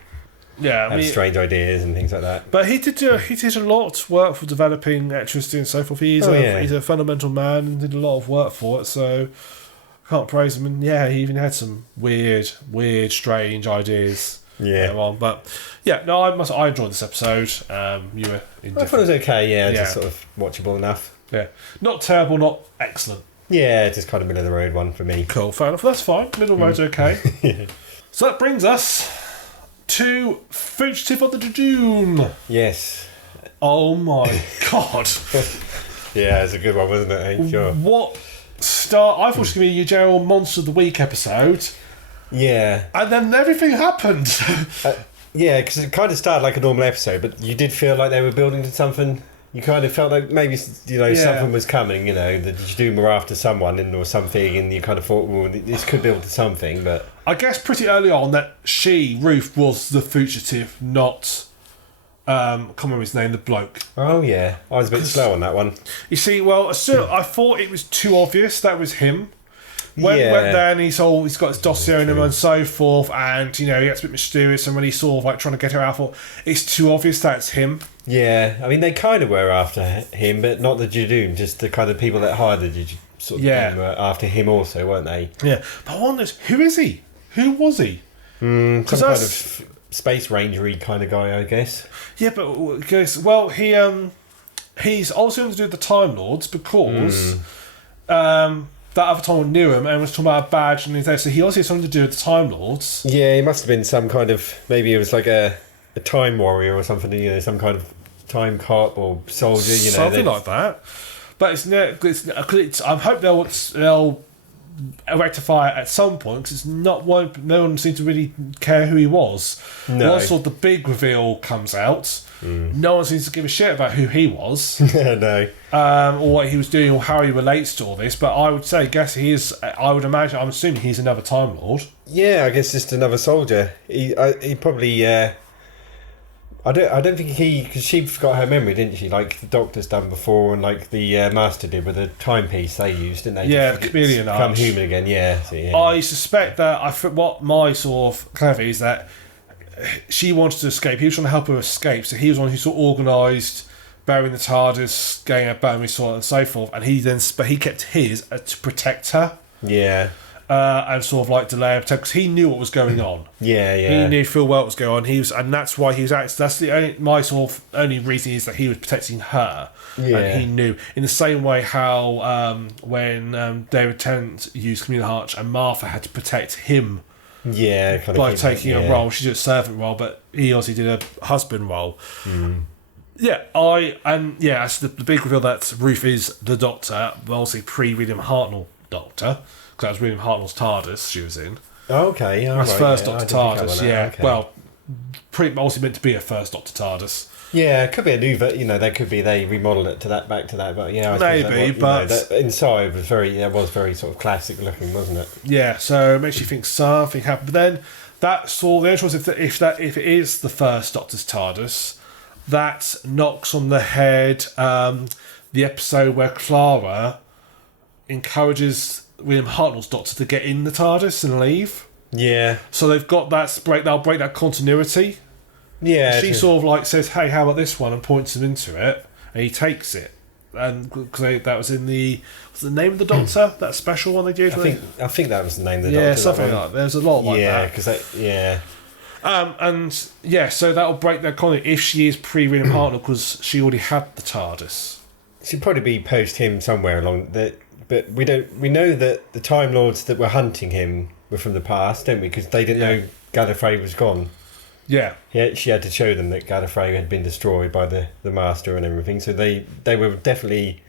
Yeah. Have strange ideas and things like that. But he did a lot of work for developing electricity and so forth. He's a fundamental man and did a lot of work for it, so I can't praise him. And yeah, he even had some weird, strange ideas. Yeah. But yeah, no, I enjoyed this episode. You were indifferent. I thought it was okay, just sort of watchable enough. Yeah. Not terrible, not excellent. Yeah, just kind of middle of the road one for me. Cool, fair enough. That's fine. Middle road's okay. So that brings us to Fugitive of the Jadoon. Yes. Oh my god. Yeah, it's a good one, wasn't it? Sure. What start? I thought it was going to be your general Monster of the Week episode. Yeah. And then everything happened. Yeah, because it kind of started like a normal episode, but you did feel like they were building to something. You kind of felt like maybe, something was coming, the Jadoon were after someone or something, and you kind of thought, well, this could build to something, but... I guess pretty early on that Ruth, was the fugitive, not... I can't remember his name, the bloke. Oh, yeah. I was a bit slow on that one. You see, well, I thought it was too obvious that was him. Went there and he's got his dossier in him and so forth, and he gets a bit mysterious, and when he's sort of like trying to get her out, I thought it's too obvious that it's him. Yeah, I mean they kind of were after him, but not the Jadoon, just the kind of people that hired the Jadoon were after him also, weren't they? Yeah, but I wonder, who is he? Who was he? Some kind of space rangery kind of guy, I guess. Yeah, but he's also going to do with the Time Lords because that other Time knew him and was talking about a badge and there, so he also has something to do with the Time Lords. Yeah, he must have been some kind of, maybe it was like a time warrior or something, some kind of time cop or soldier, something like that. But I hope they'll rectify it at some point because it's not one. No one seemed to really care who he was. No. Once sort of the big reveal comes out, no one seems to give a shit about who he was. No. Or what he was doing or how he relates to all this. But I would say, I'm assuming he's another Time Lord. Yeah, I guess just another soldier. He probably. I don't think because she forgot her memory, didn't she? Like the Doctor's done before, and like the Master did with the timepiece they used, didn't they? Yeah, the chameleon become arch. human again. Yeah, so, yeah. I suspect that what my sort of clever is that she wanted to escape. He was trying to help her escape, so he was one who sort of organised burying the TARDIS, getting her bone sort and so forth. And he kept his to protect her. Yeah. And sort of like delay and protect because he knew what was going on. Yeah. He knew full well what was going on. And that's why he was actually. That's my sort of only reason is that he was protecting her. Yeah. And he knew in the same way how when David Tennant used Chameleon Arch and Martha had to protect him. Yeah, by taking a role. She did a servant role, but he obviously did a husband role. Yeah, that's the big reveal that Ruth is the Doctor, obviously pre-William Hartnell Doctor, because that was William Hartnell's TARDIS she was in. Okay, that's right, first yeah, Doctor TARDIS, yeah. Okay. Well, obviously meant to be a first Doctor TARDIS. Yeah, it could be a new, they could be they remodeled it back to that, but yeah, I maybe, that inside was very sort of classic looking, wasn't it? Yeah, so it makes you think something happened. But then that's all. The only choice if it is the first Doctor's TARDIS, that knocks on the head the episode where Clara encourages William Hartnell's Doctor to get in the TARDIS and leave. Yeah. So they've got they'll break that continuity. Yeah. She sort of like says, "Hey, how about this one?" and points him into it, and he takes it. And because that was in what's the name of the Doctor? That special one they did. I think that was the name of the Doctor. Yeah, something like that. There's a lot like that. Yeah, because so that'll break that continuity if she is pre-William Hartnell because she already had the TARDIS. She'd probably be post him somewhere along that. But we know that the Time Lords that were hunting him were from the past, don't we? Because they didn't know Gallifrey was gone. Yeah. She had to show them that Gallifrey had been destroyed by the Master and everything. So they were definitely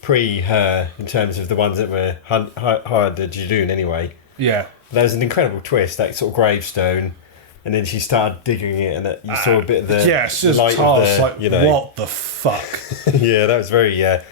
pre her in terms of the ones that were hired at Jadoon anyway. Yeah. There was an incredible twist, that sort of gravestone, and then she started digging it, and you saw a bit of the light of the, what the fuck? Yeah, that was very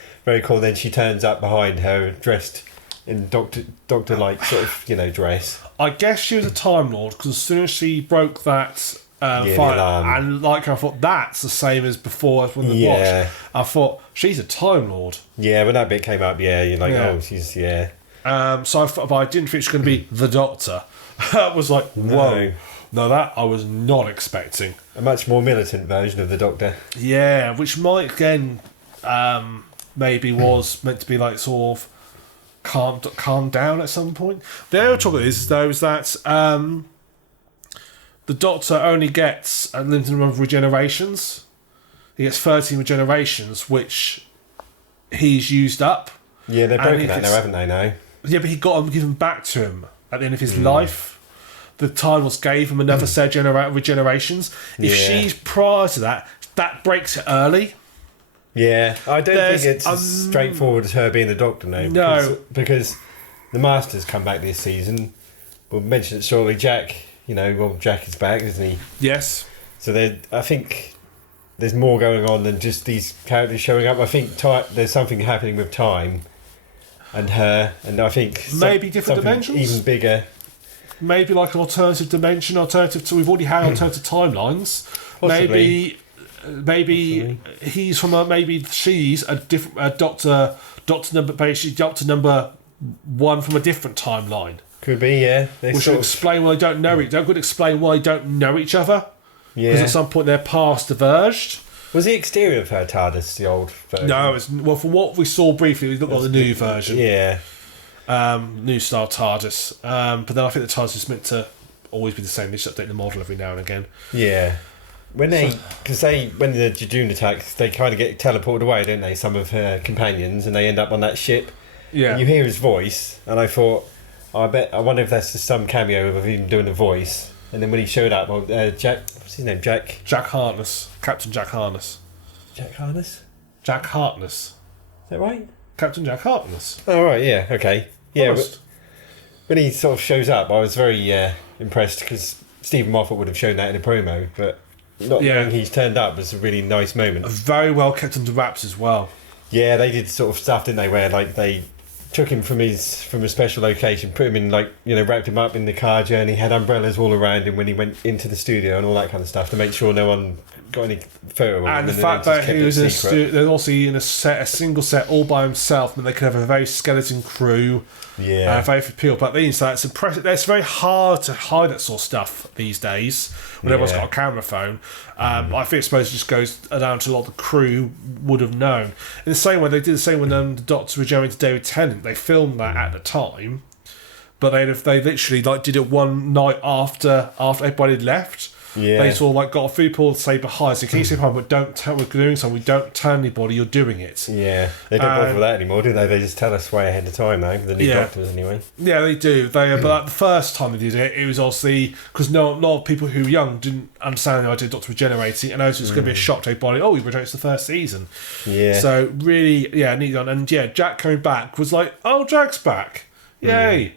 cool. Then she turns up behind her, dressed in Doctor like sort of dress. I guess she was a Time Lord because as soon as she broke that fire, and I thought that's the same as before when the watch. I thought she's a Time Lord. Yeah, when that bit came up, you're like, oh, she's So but I didn't think she was going to be the Doctor. That was like, whoa. No, that I was not expecting. A much more militant version of the Doctor. Yeah, which might again maybe was meant to be like sort of calm down at some point. The other trouble is though is that the Doctor only gets a limited number of regenerations. He gets 13 regenerations, which he's used up. Yeah, they've broken that now, haven't they? Now. Yeah, but he got them given back to him at the end of his life. The Time Lords gave him another set of regenerations. If she's prior to that, that breaks it early. Yeah, I don't think it's as straightforward as her being the Doctor now. No. Because the Master's come back this season. We'll mention it shortly. Jack, Jack is back, isn't he? Yes. So I think there's more going on than just these characters showing up. I think there's something happening with time and her, and I think maybe different dimensions, even bigger. Maybe like an alternative dimension, we've already had alternative timelines. Possibly. Maybe he's from maybe she's a different Doctor number one from a different timeline. Could be, yeah. Which will explain why they don't know could explain why they don't know each other. Yeah. Because at some point their paths diverged. Was the exterior of her TARDIS the old version? No, from what we saw briefly, it looked like the new version. Yeah. New style TARDIS. But then I think the TARDIS is meant to always be the same. They just update the model every now and again. Yeah. When the Jadoon attacks, they kind of get teleported away, don't they? Some of her companions, and they end up on that ship. Yeah. And you hear his voice, and I thought, I wonder if that's just some cameo of him doing a voice. And then when he showed up, Jack, what's his name? Jack Harkness, Captain Jack Harkness. Jack Harkness. Jack Harkness. Is that right? Captain Jack Harkness. Oh right, yeah, okay, yeah. when he sort of shows up, I was very impressed because Stephen Moffat would have shown that in a promo, but not knowing he's turned up was a really nice moment. Very well kept under wraps as well. Yeah, they did sort of stuff, didn't they, where like they took him from a special location, put him in wrapped him up in the car journey, had umbrellas all around him when he went into the studio and all that kind of stuff to make sure no one got any photo of him. And the fact that he was they're also in a single set all by himself, and they could have a very skeleton crew. Yeah, very few people. But it's impressive. It's very hard to hide that sort of stuff these days when everyone's got a camera phone. I suppose it just goes down to a lot of the crew would have known. In the same way, they did the same when the Doctor was going to David Tennant. They filmed that at the time, but they literally did it one night after everybody had left. Yeah. They sort of got a few people to say behind, so can you stay behind, but don't tell, we're doing something, we don't tell anybody you're doing it. Yeah, they don't bother with that anymore, do they? They just tell us way ahead of time now, the new Doctors anyway. Yeah, they do. But the first time they did it, it was obviously, because a lot of people who were young didn't understand the idea of Doctor regenerating, and also it's going to be a shock to everybody, he regenerates the first season. Yeah. So really, neat on. And Jack coming back was like, Jack's back. Yay.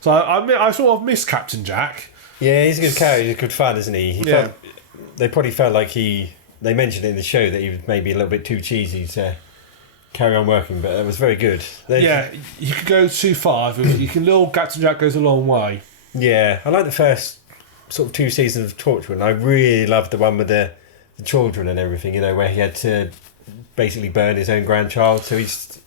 So I sort of miss Captain Jack. Yeah, he's a good character. He's good fun, isn't he? They probably felt like they mentioned it in the show that he was maybe a little bit too cheesy to carry on working, but it was very good. You could go too far. Little Captain Jack goes a long way. Yeah, I like the first sort of 2 seasons of Torchwood, and I really loved the one with the children and everything, where he had to basically burn his own grandchild. So he's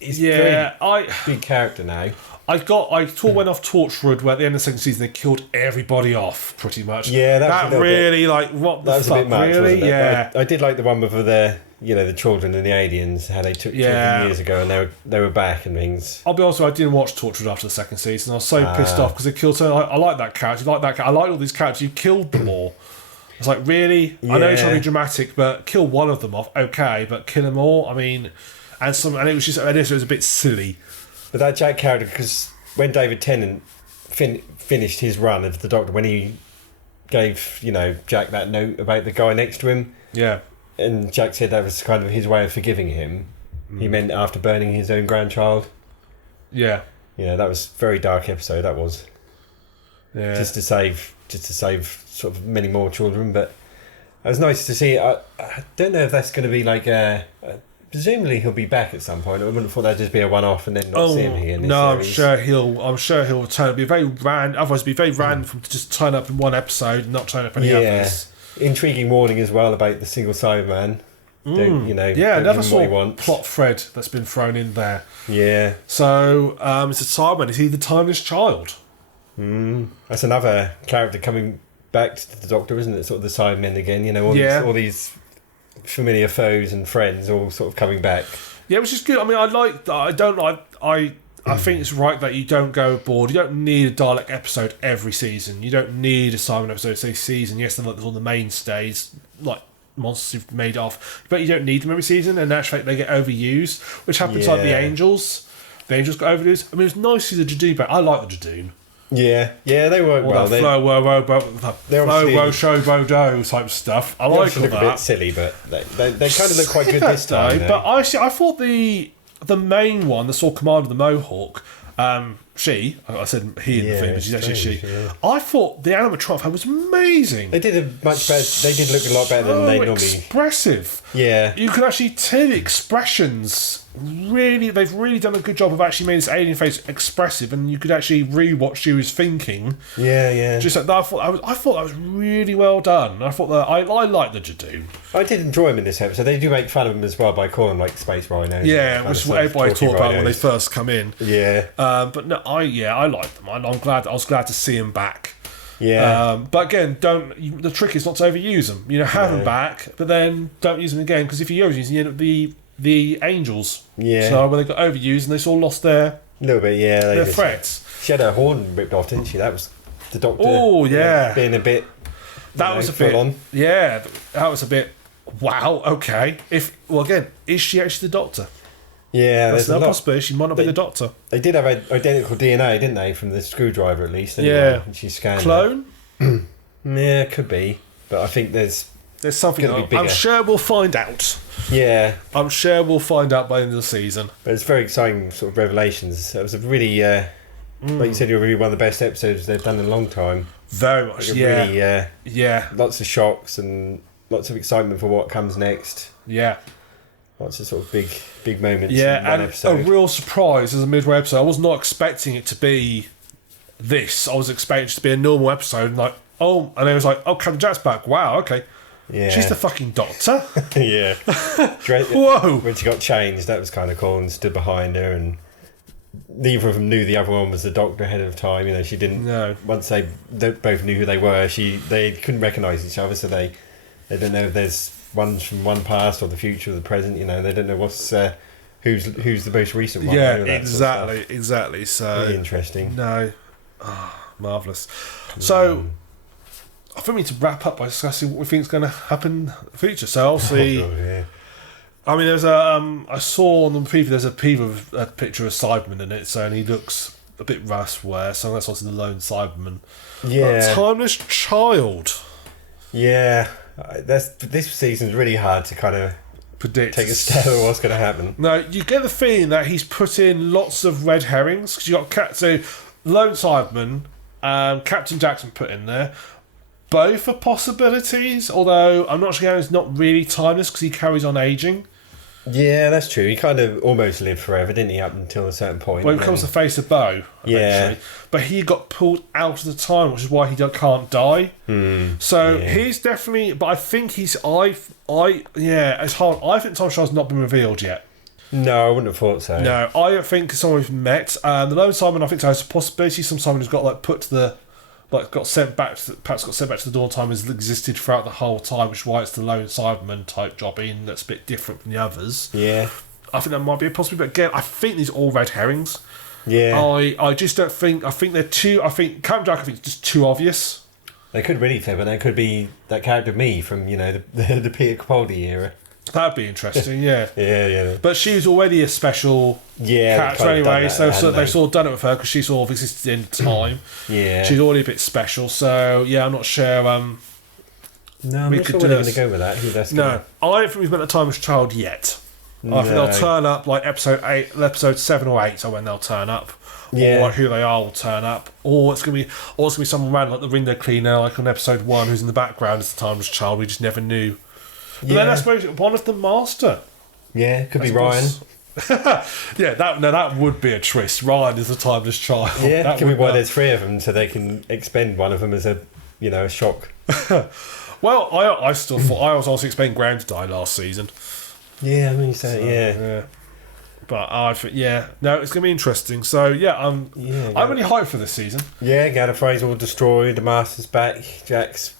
very big character now. I went off Torchwood where at the end of the second season they killed everybody off pretty much. Yeah, that really bit, what the that was fuck, a bit much, really? Wasn't it? Yeah, I did like the one with the children and the aliens, how they took children years ago and they were back and things. I'll be honest with you, I didn't watch Torchwood after the second season. I was so pissed off because they killed so. I like that character. I like all these characters. You killed them all. It's like, really? Yeah. I know you're trying to be dramatic, but kill one of them off, okay, but kill them all. I mean, and it was a bit silly. But that Jack character, because when David Tennant finished his run of the Doctor, when he gave Jack that note about the guy next to him, and Jack said that was kind of his way of forgiving him. He meant after burning his own grandchild. Yeah, that was a very dark episode. That was. Yeah. Just to save sort of many more children, but it was nice to see. I don't know if that's going to be like presumably he'll be back at some point. I wouldn't have thought that'd just be a one-off and then not see him here. I'm sure he'll return. It'd be very random. Otherwise, it'd be very random for him to just turn up in one episode and not turn up any others. Intriguing warning as well about the single cyberman. Another sort of plot thread that's been thrown in there. Yeah. So it's a cyberman. Is he the timeless child? That's another character coming back to the Doctor, isn't it? Sort of the Cybermen again. All these familiar foes and friends all sort of coming back. Yeah, which is good. I mean, I think it's right that you don't go bored. You don't need a Dalek episode every season. You don't need a Cyberman episode every season. Yes, there's all the mainstays like monsters you've made off, but you don't need them every season. And actually, they get overused, which happens like the Angels. The Angels got overused. I mean, it's nice to see the Jadoon back. I like the Jadoon. Yeah, they work well. They Bodo type stuff. I like all look that. A bit silly, but they kind of look quite good this time. But I thought the main one, the sort of commander of the Mohawk, she, I said he in the film, but she's actually she. Yeah. I thought the animatronic was amazing. They did a much better. They did look a lot better than they normally. Expressive. Yeah, you could actually tell the expressions. Really, they've really done a good job of actually making this alien face expressive, and you could actually re-watch she was thinking. Yeah. Just like that, I thought that was really well done. I thought that I like the Jadoon. I did enjoy him in this episode. They do make fun of him as well by calling him like space rhinos. Yeah, which is what everybody talked about when they first come in. Yeah. But no, I like them. I was glad to see him back. Yeah. But again, the trick is not to overuse them. Have them back, but then don't use them again, because if you overuse them, you end up the Angels. Yeah. So when they got overused and they sort of lost their little bit, their threats. She had her horn ripped off, didn't she? That was the Doctor. Oh yeah. Being a bit. That was a bit. On. Yeah, that was a bit. Wow. Okay. Again, is she actually the Doctor? Yeah, there's no possibility she might not be the Doctor. They did have identical DNA, didn't they, from the screwdriver at least? Anyway, yeah. And she scanned. Clone. Yeah, could be, but I think there's something. I'm sure we'll find out. Yeah, I'm sure we'll find out by the end of the season. But it's very exciting sort of revelations. It was a really like you said, you're really one of the best episodes they've done in a long time. Very much, Really, yeah. Lots of shocks and lots of excitement for what comes next. Yeah. Lots of sort of big moments. Yeah, in one and episode. a real surprise as a midway episode. I was not expecting it to be this. I was expecting it to be a normal episode, and and it was like, oh, Captain Jack's back. Wow, okay. Yeah. She's the fucking Doctor. Yeah. Whoa. When she got changed, that was kind of cool, and stood behind her, and neither of them knew the other one was the Doctor ahead of time. You know, she didn't. No. Once they both knew who they were, they couldn't recognise each other, so they don't know if there's one's from one past or the future or the present. You know, they don't know what's who's the most recent one. Yeah, exactly. So really interesting. No, marvellous. So I think we need to wrap up by discussing what we think is going to happen in the future. So obviously, I mean, there's I saw on the preview there's a picture of a Cyberman in it, so and he looks a bit Rasware, so that's also the lone Cyberman. Yeah, Timeless Child. Yeah, this season's really hard to kind of predict, take a stab at what's going to happen. No, you get the feeling that he's put in lots of red herrings because you got lone Cyberman, Captain Jackson put in there. Both are possibilities, although I'm not sure he's not really timeless because he carries on aging. Yeah, that's true. He kind of almost lived forever, didn't he, up until a certain point. Well, he becomes the face of Bo, eventually. Yeah. But he got pulled out of the time, which is why he can't die. So he's definitely... But I think he's... it's hard. I think Tom Shaw's not been revealed yet. No, I wouldn't have thought so. No, I don't think someone we've met. The lone Simon, I think there's a possibility someone who's got put to the... got sent back to the Dawn Time has existed throughout the whole time, which is why it's the lone Cyberman type job in that's a bit different from the others. Yeah. I think that might be a possibility, but again, I think these are all red herrings. Yeah. I just don't think... I think they're too... I think Captain Jack, I think, is just too obvious. They could really flip, but they could be that character Me from, the Peter Capaldi era. That'd be interesting, yeah. Yeah. But she was already a special character anyway, so they've sort of done it with her because she sort of existed in time. Yeah. She's already a bit special, so yeah, I'm not sure. No, I'm not sure where they're going to go with that. I don't think we've met the Timeless Child yet. No. I think they'll turn up episode 7 or 8 are when they'll turn up. Yeah. Or who they are will turn up. Or it's gonna be someone random like the window cleaner, like on episode 1, who's in the background as the Timeless Child. We just never knew. But then I suppose one of the Master. Yeah, could be Ryan. Yeah, that would be a twist. Ryan is the Timeless Child. Yeah, that could be why there's 3 of them, so they can expend one of them as a shock. Well, I still thought I was also expecting Graham to die last season. Yeah, I mean you say yeah. But I think no, it's gonna be interesting. So I'm really hyped for this season. Yeah, Gallifrey's all destroyed. The Master's back. Jack's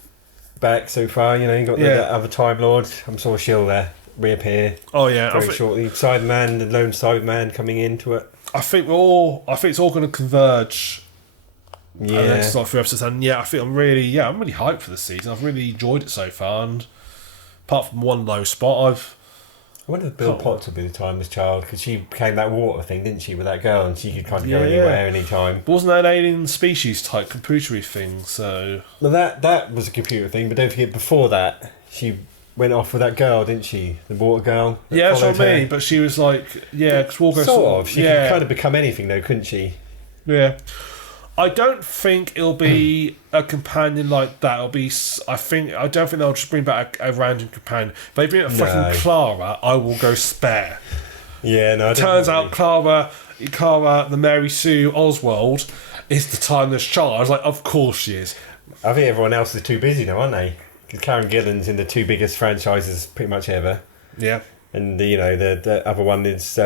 back so far. You got the other Time Lord. I'm sure she'll reappear. Oh yeah, very shortly. Cyberman, the lone Cyberman coming into it. I think it's all going to converge. Yeah, the next 3 episodes, and I think I'm really hyped for this season. I've really enjoyed it so far, and apart from one low spot, I wonder if Bill Potts would be the Timeless Child because she became that water thing, didn't she, with that girl, and she could kind of go anywhere, anytime. But wasn't that an alien species type computery thing? So well, that was a computer thing, but don't forget before that she went off with that girl, didn't she? The water girl. Yeah, that's what I mean. But she was because Walker sort of. She could kind of become anything though, couldn't she? Yeah. I don't think it'll be a companion like that. I don't think they'll just bring back a random companion. If they bring a fucking Clara, I will go spare. Yeah, no. Turns out Clara, the Mary Sue Oswald, is the Timeless Child. I was like, of course she is. I think everyone else is too busy now, aren't they? Because Karen Gillan's in the 2 biggest franchises pretty much ever. Yeah. And the other one is.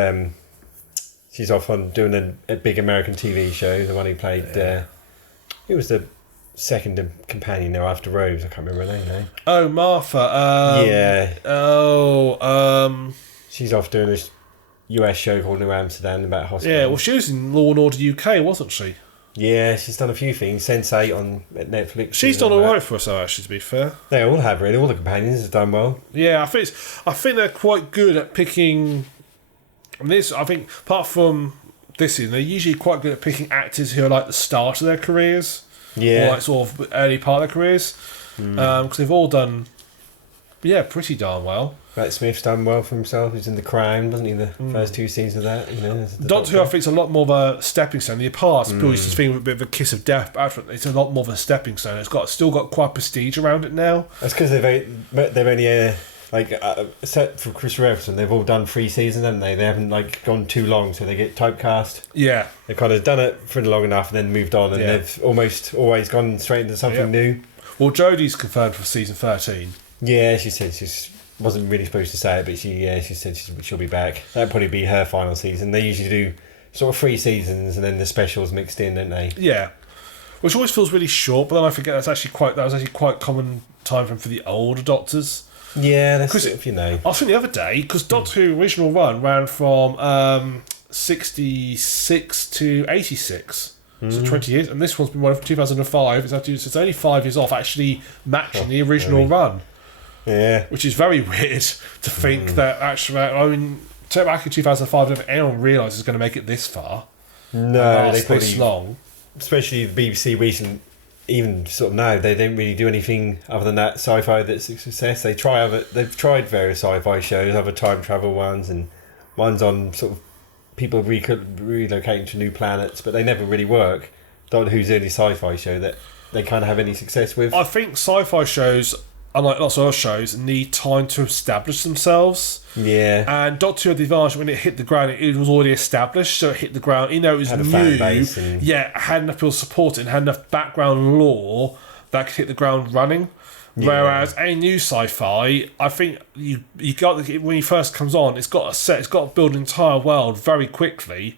She's off on doing a big American TV show. The one who played... who was the second companion now after Rose? I can't remember her name now. Oh, Martha. She's off doing this US show called New Amsterdam about hospitals. Yeah, well, she was in Law and Order UK, wasn't she? Yeah, she's done a few things. Sense8 on Netflix. She's done alright for us, though, actually, to be fair. They all have, really. All the companions have done well. Yeah, I think they're quite good at picking... And this, I think, apart from this season, they're usually quite good at picking actors who are like the start of their careers. Yeah. Or like sort of early part of their careers. Because they've all done... Yeah, pretty darn well. Matt Smith's done well for himself. He's in The Crown, wasn't he? The first 2 seasons of that. Doctor Who, I think, is a lot more of a stepping stone. The past, people used to think of a bit of a kiss of death, but actually, it's a lot more of a stepping stone. It's still got quite prestige around it now. That's because they've only except for Chris Everton, they've all done 3 seasons, haven't they? They haven't gone too long, so they get typecast. Yeah, they've kind of done it for long enough and then moved on, and they've almost always gone straight into something new. Well, Jodie's confirmed for season 13. Yeah, she said she wasn't really supposed to say it, but she said she'll be back. That'll probably be her final season. They usually do sort of 3 seasons and then the specials mixed in, don't they? Yeah, which always feels really short. But then I forget that was actually quite common time frame for the older Doctors. Yeah, that's if you know. I was thinking the other day, because Doctor Who original run ran from 66 to 86. So 20 years, and this one's been running from 2005. It's only 5 years off, actually matching the original run. Yeah, which is very weird to think that actually. I mean, back in 2005, if anyone realised it's going to make it this far, no, they probably this long. Especially the BBC recent, even sort of now, they don't really do anything other than that sci-fi that's a success. They've tried various sci-fi shows, other time travel ones, and ones on sort of people relocating to new planets, but they never really work. Doctor Who's the only sci-fi show that they kind of have any success with. I think sci-fi shows, unlike lots of other shows, need time to establish themselves. Yeah. And Doctor Who had the advantage when it hit the ground, it was already established, so it hit the ground, it was had new. A fan base and... Yeah, it had enough people support it and had enough background lore that could hit the ground running. Yeah. Whereas a new sci-fi, I think you got when he first comes on, it's got to build an entire world very quickly,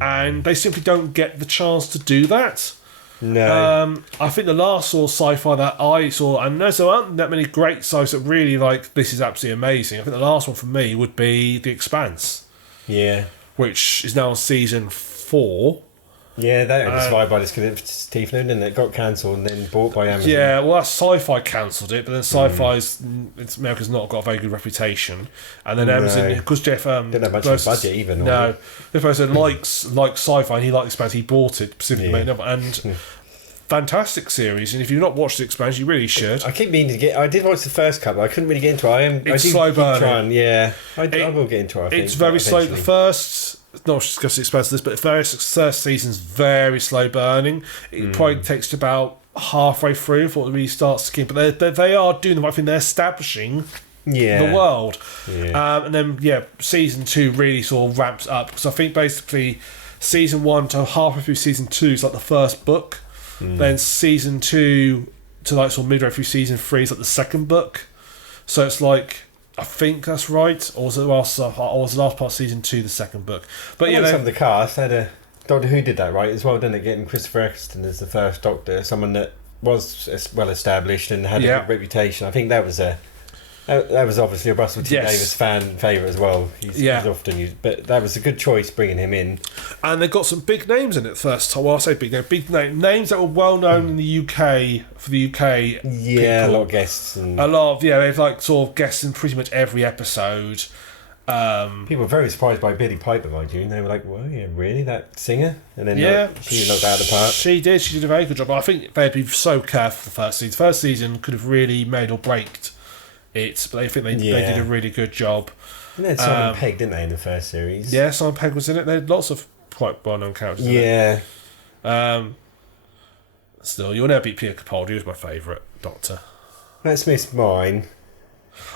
and they simply don't get the chance to do that. No, I think the last sort of sci-fi that I saw, and there aren't that many great sci-fi that really this is absolutely amazing. I think the last one for me would be The Expanse. Yeah, which is now on season 4. Yeah, that was inspired by Steve Noonan, and it got cancelled and then bought by Amazon. Yeah, well, that's Sci-Fi cancelled it, but then Sci-Fi's America's not got a very good reputation, and then Amazon, because Jeff didn't have much of a budget even. No, Jeff Bezos likes Sci-Fi, and he liked Expanse. He bought it specifically, and fantastic series. And if you've not watched The Expanse, you really should. I keep meaning to get. I did watch the first couple. I couldn't really get into it. It's slow burning. I will get into it. I think, it's very slow. The first. Not just express this, but the first season's very slow burning. It probably takes about halfway through before it really starts to keep. But they are doing the right thing. They're establishing the world. Yeah. And then season 2 really sort of ramps up, because I think basically season 1 to halfway through season 2 is like the first book. Then season 2 to sort of midway through season 3 is like the second book. So it's like, I think that's right. Or was the last part of season 2 the second book? But some of the cast had a Doctor Who did that right as well, didn't it? Getting Christopher Eccleston as the first Doctor, someone that was well established and had a good reputation. I think that was obviously a Russell T Davies fan favourite as well. He's often used, but that was a good choice bringing him in. And they got some big names in it first time. Well, I say big names that were well known in the UK for the UK. Yeah, people. A lot of guests. They've sort of guests in pretty much every episode. People were very surprised by Billie Piper, mind you. And they were like, "Well, yeah, really, that singer?" And then she knocked out of the park. She did a very good job. I think they'd be so careful the first season. The first season could have really made or braked it, but I think they did a really good job. And then Simon Pegg, didn't they, in the first series? Yeah, Simon Pegg was in it. They had lots of quite well-known characters in it. Still, you'll never beat Peter Capaldi. He was my favourite Doctor. Matt Smith's mine.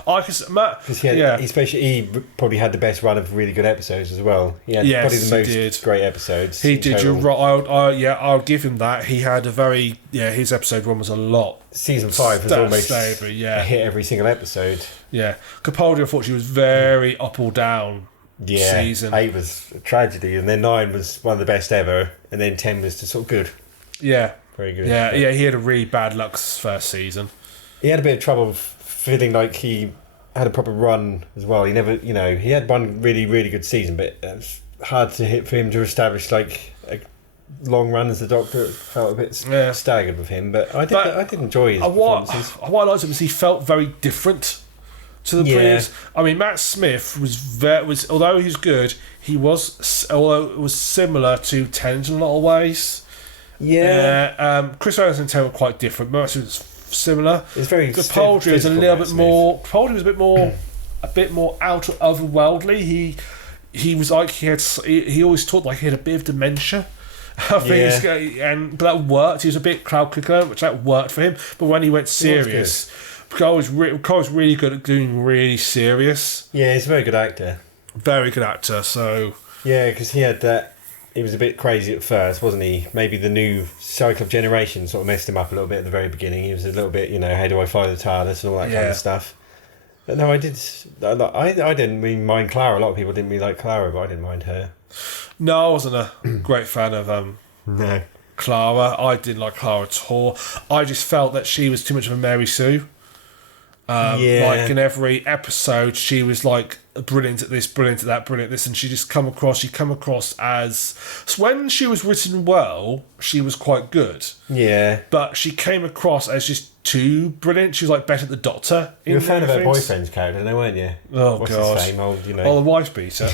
Because he probably had the best run of really good episodes as well. He had probably the most great episodes. He did. You're right. I'll give him that. He had a very his episode one was a lot. Season 5 was almost a hit every single episode. Yeah, Capaldi unfortunately was very up or down. Yeah, season 8 was a tragedy, and then 9 was one of the best ever, and then 10 was just sort of good. Yeah, very good. Yeah, he had a really bad luck first season. He had a bit of trouble feeling like he had a proper run as well. He never, he had one really, really good season, but it was hard to hit for him to establish a long run as the Doctor. It felt a bit staggered with him, but I did enjoy his performances. What I liked him was he felt very different to the previous. I mean, Matt Smith was although he was good, it was similar to Tennant in a lot of ways. Yeah. Chris Evans and Tennant were quite different. Matt Smith was similar. It's very. The Poldry is a little bit more. Poldry was a bit more out otherworldly. He was like he always talked like he had a bit of dementia. I think but that worked. He was a bit crowd kicker, which that worked for him. But when he went serious, Carl was really good at doing really serious. Yeah, he's a very good actor. Very good actor. So yeah, because he had that. He was a bit crazy at first, wasn't he? Maybe the new Cyclops generation sort of messed him up a little bit at the very beginning. He was a little bit, how do I fly the TARDIS and all that kind of stuff. But no, I didn't really mind Clara. A lot of people didn't really like Clara, but I didn't mind her. No, I wasn't a great fan of no. Clara. I didn't like Clara at all. I just felt that she was too much of a Mary Sue. Like in every episode, she was like brilliant at this, brilliant at that, brilliant at this, and she come across as. So when she was written well, she was quite good. Yeah. But she came across as just too brilliant. She was like better than the Doctor. You were a fan of her boyfriend's character, though, weren't you? Oh, What's God. his name? Oh, the wife beater.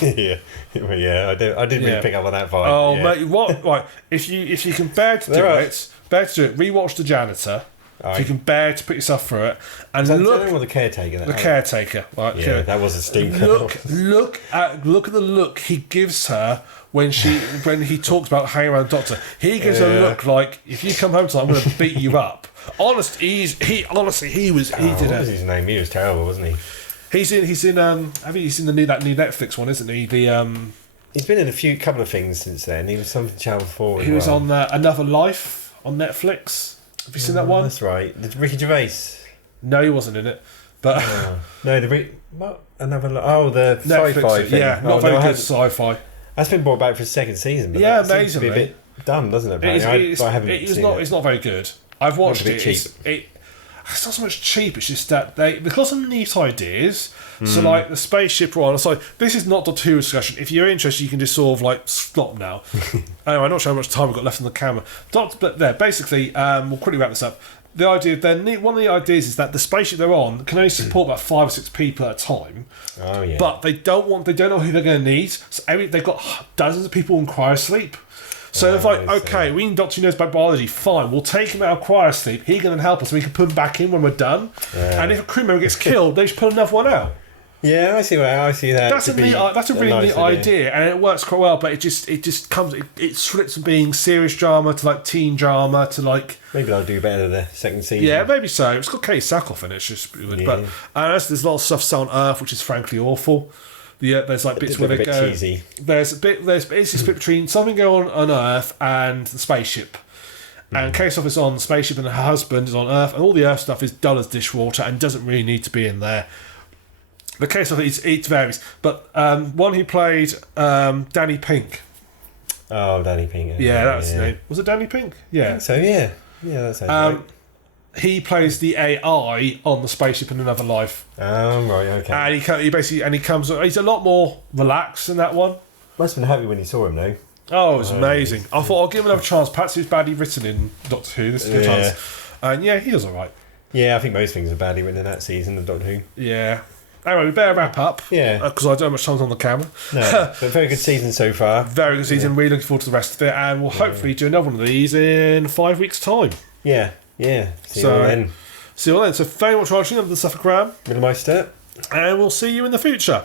yeah, I didn't really pick up on that vibe. Oh, mate, what? Right, if you can bear to do it, rewatch The Janitor. Right. If you can bear to put yourself through it, and look at the caretaker. The caretaker, right? Yeah, that was a stinker. Look at the look he gives her when he talks about hanging around the Doctor. He gives her a look like, if you come home tonight, I'm going to beat you up. Honestly, what was his name? He was terrible, wasn't he? He's in. I think he's in that new Netflix one, isn't he? He's been in a couple of things since then. He was something Channel 4. He was on Another Life on Netflix. Have you seen that one? That's right. Ricky Gervais. No, he wasn't in it. But no, the Netflix, sci-fi thing. Yeah, not very good sci-fi. That's been brought back for a second season. But yeah, amazingly. Seems to be a bit dumb, doesn't it? It's not very good. I've watched it. It's not so much cheap. It's just that because of neat ideas. So like the spaceship one. So this is not Doctor Who discussion. If you're interested, you can just sort of like stop now. Anyway, I'm not sure how much time we've got left on the camera. But there, basically, we'll quickly wrap this up. The idea, one of the ideas is that the spaceship they're on can only support about 5 or 6 people at a time. Oh yeah. But they don't know who they're going to need. So they've got dozens of people in cryosleep. So it's like, okay, we need Doctor Who knows about biology. Fine, we'll take him out of cryosleep. He can then help us. We can put him back in when we're done. Yeah. And if a crew member gets killed, they just put another one out. Yeah, I see that. That's a really neat idea, and it works quite well. But it slips from being serious drama to like teen drama to like. Maybe they'll do better the second season. Yeah, maybe so. It's got Kate Sackhoff in it. It's just good. But there's a lot of stuff set on Earth which is frankly awful. There's like bits where they go. Cheesy. There's a split between something going on Earth and the spaceship. And Kate Sackhoff is on the spaceship, and her husband is on Earth, and all the Earth stuff is dull as dishwater and doesn't really need to be in there. The case of it varies, but one who played Danny Pink. Oh, Danny Pink. Yeah, that's his name. Was it Danny Pink? Yeah. I think so yeah, that's right. He plays the AI on the spaceship in Another Life. Oh right, okay. And he comes. He's a lot more relaxed in that one. Must have been happy when you saw him though. Oh, it was amazing. I thought I'll give him another chance. Perhaps he was badly written in Doctor Who. This is a good chance. And yeah, he was all right. Yeah, I think most things are badly written in that season of Doctor Who. Yeah. Anyway, we better wrap up. Yeah. Because I don't have much time on the camera. No, but very good season so far. Very good season. Really looking forward to the rest of it. And we'll hopefully do another one of these in 5 weeks' time. Yeah. See you all then. So thank you very much for watching. I'm the TheSuffolkRam. Middlemeister. And we'll see you in the future.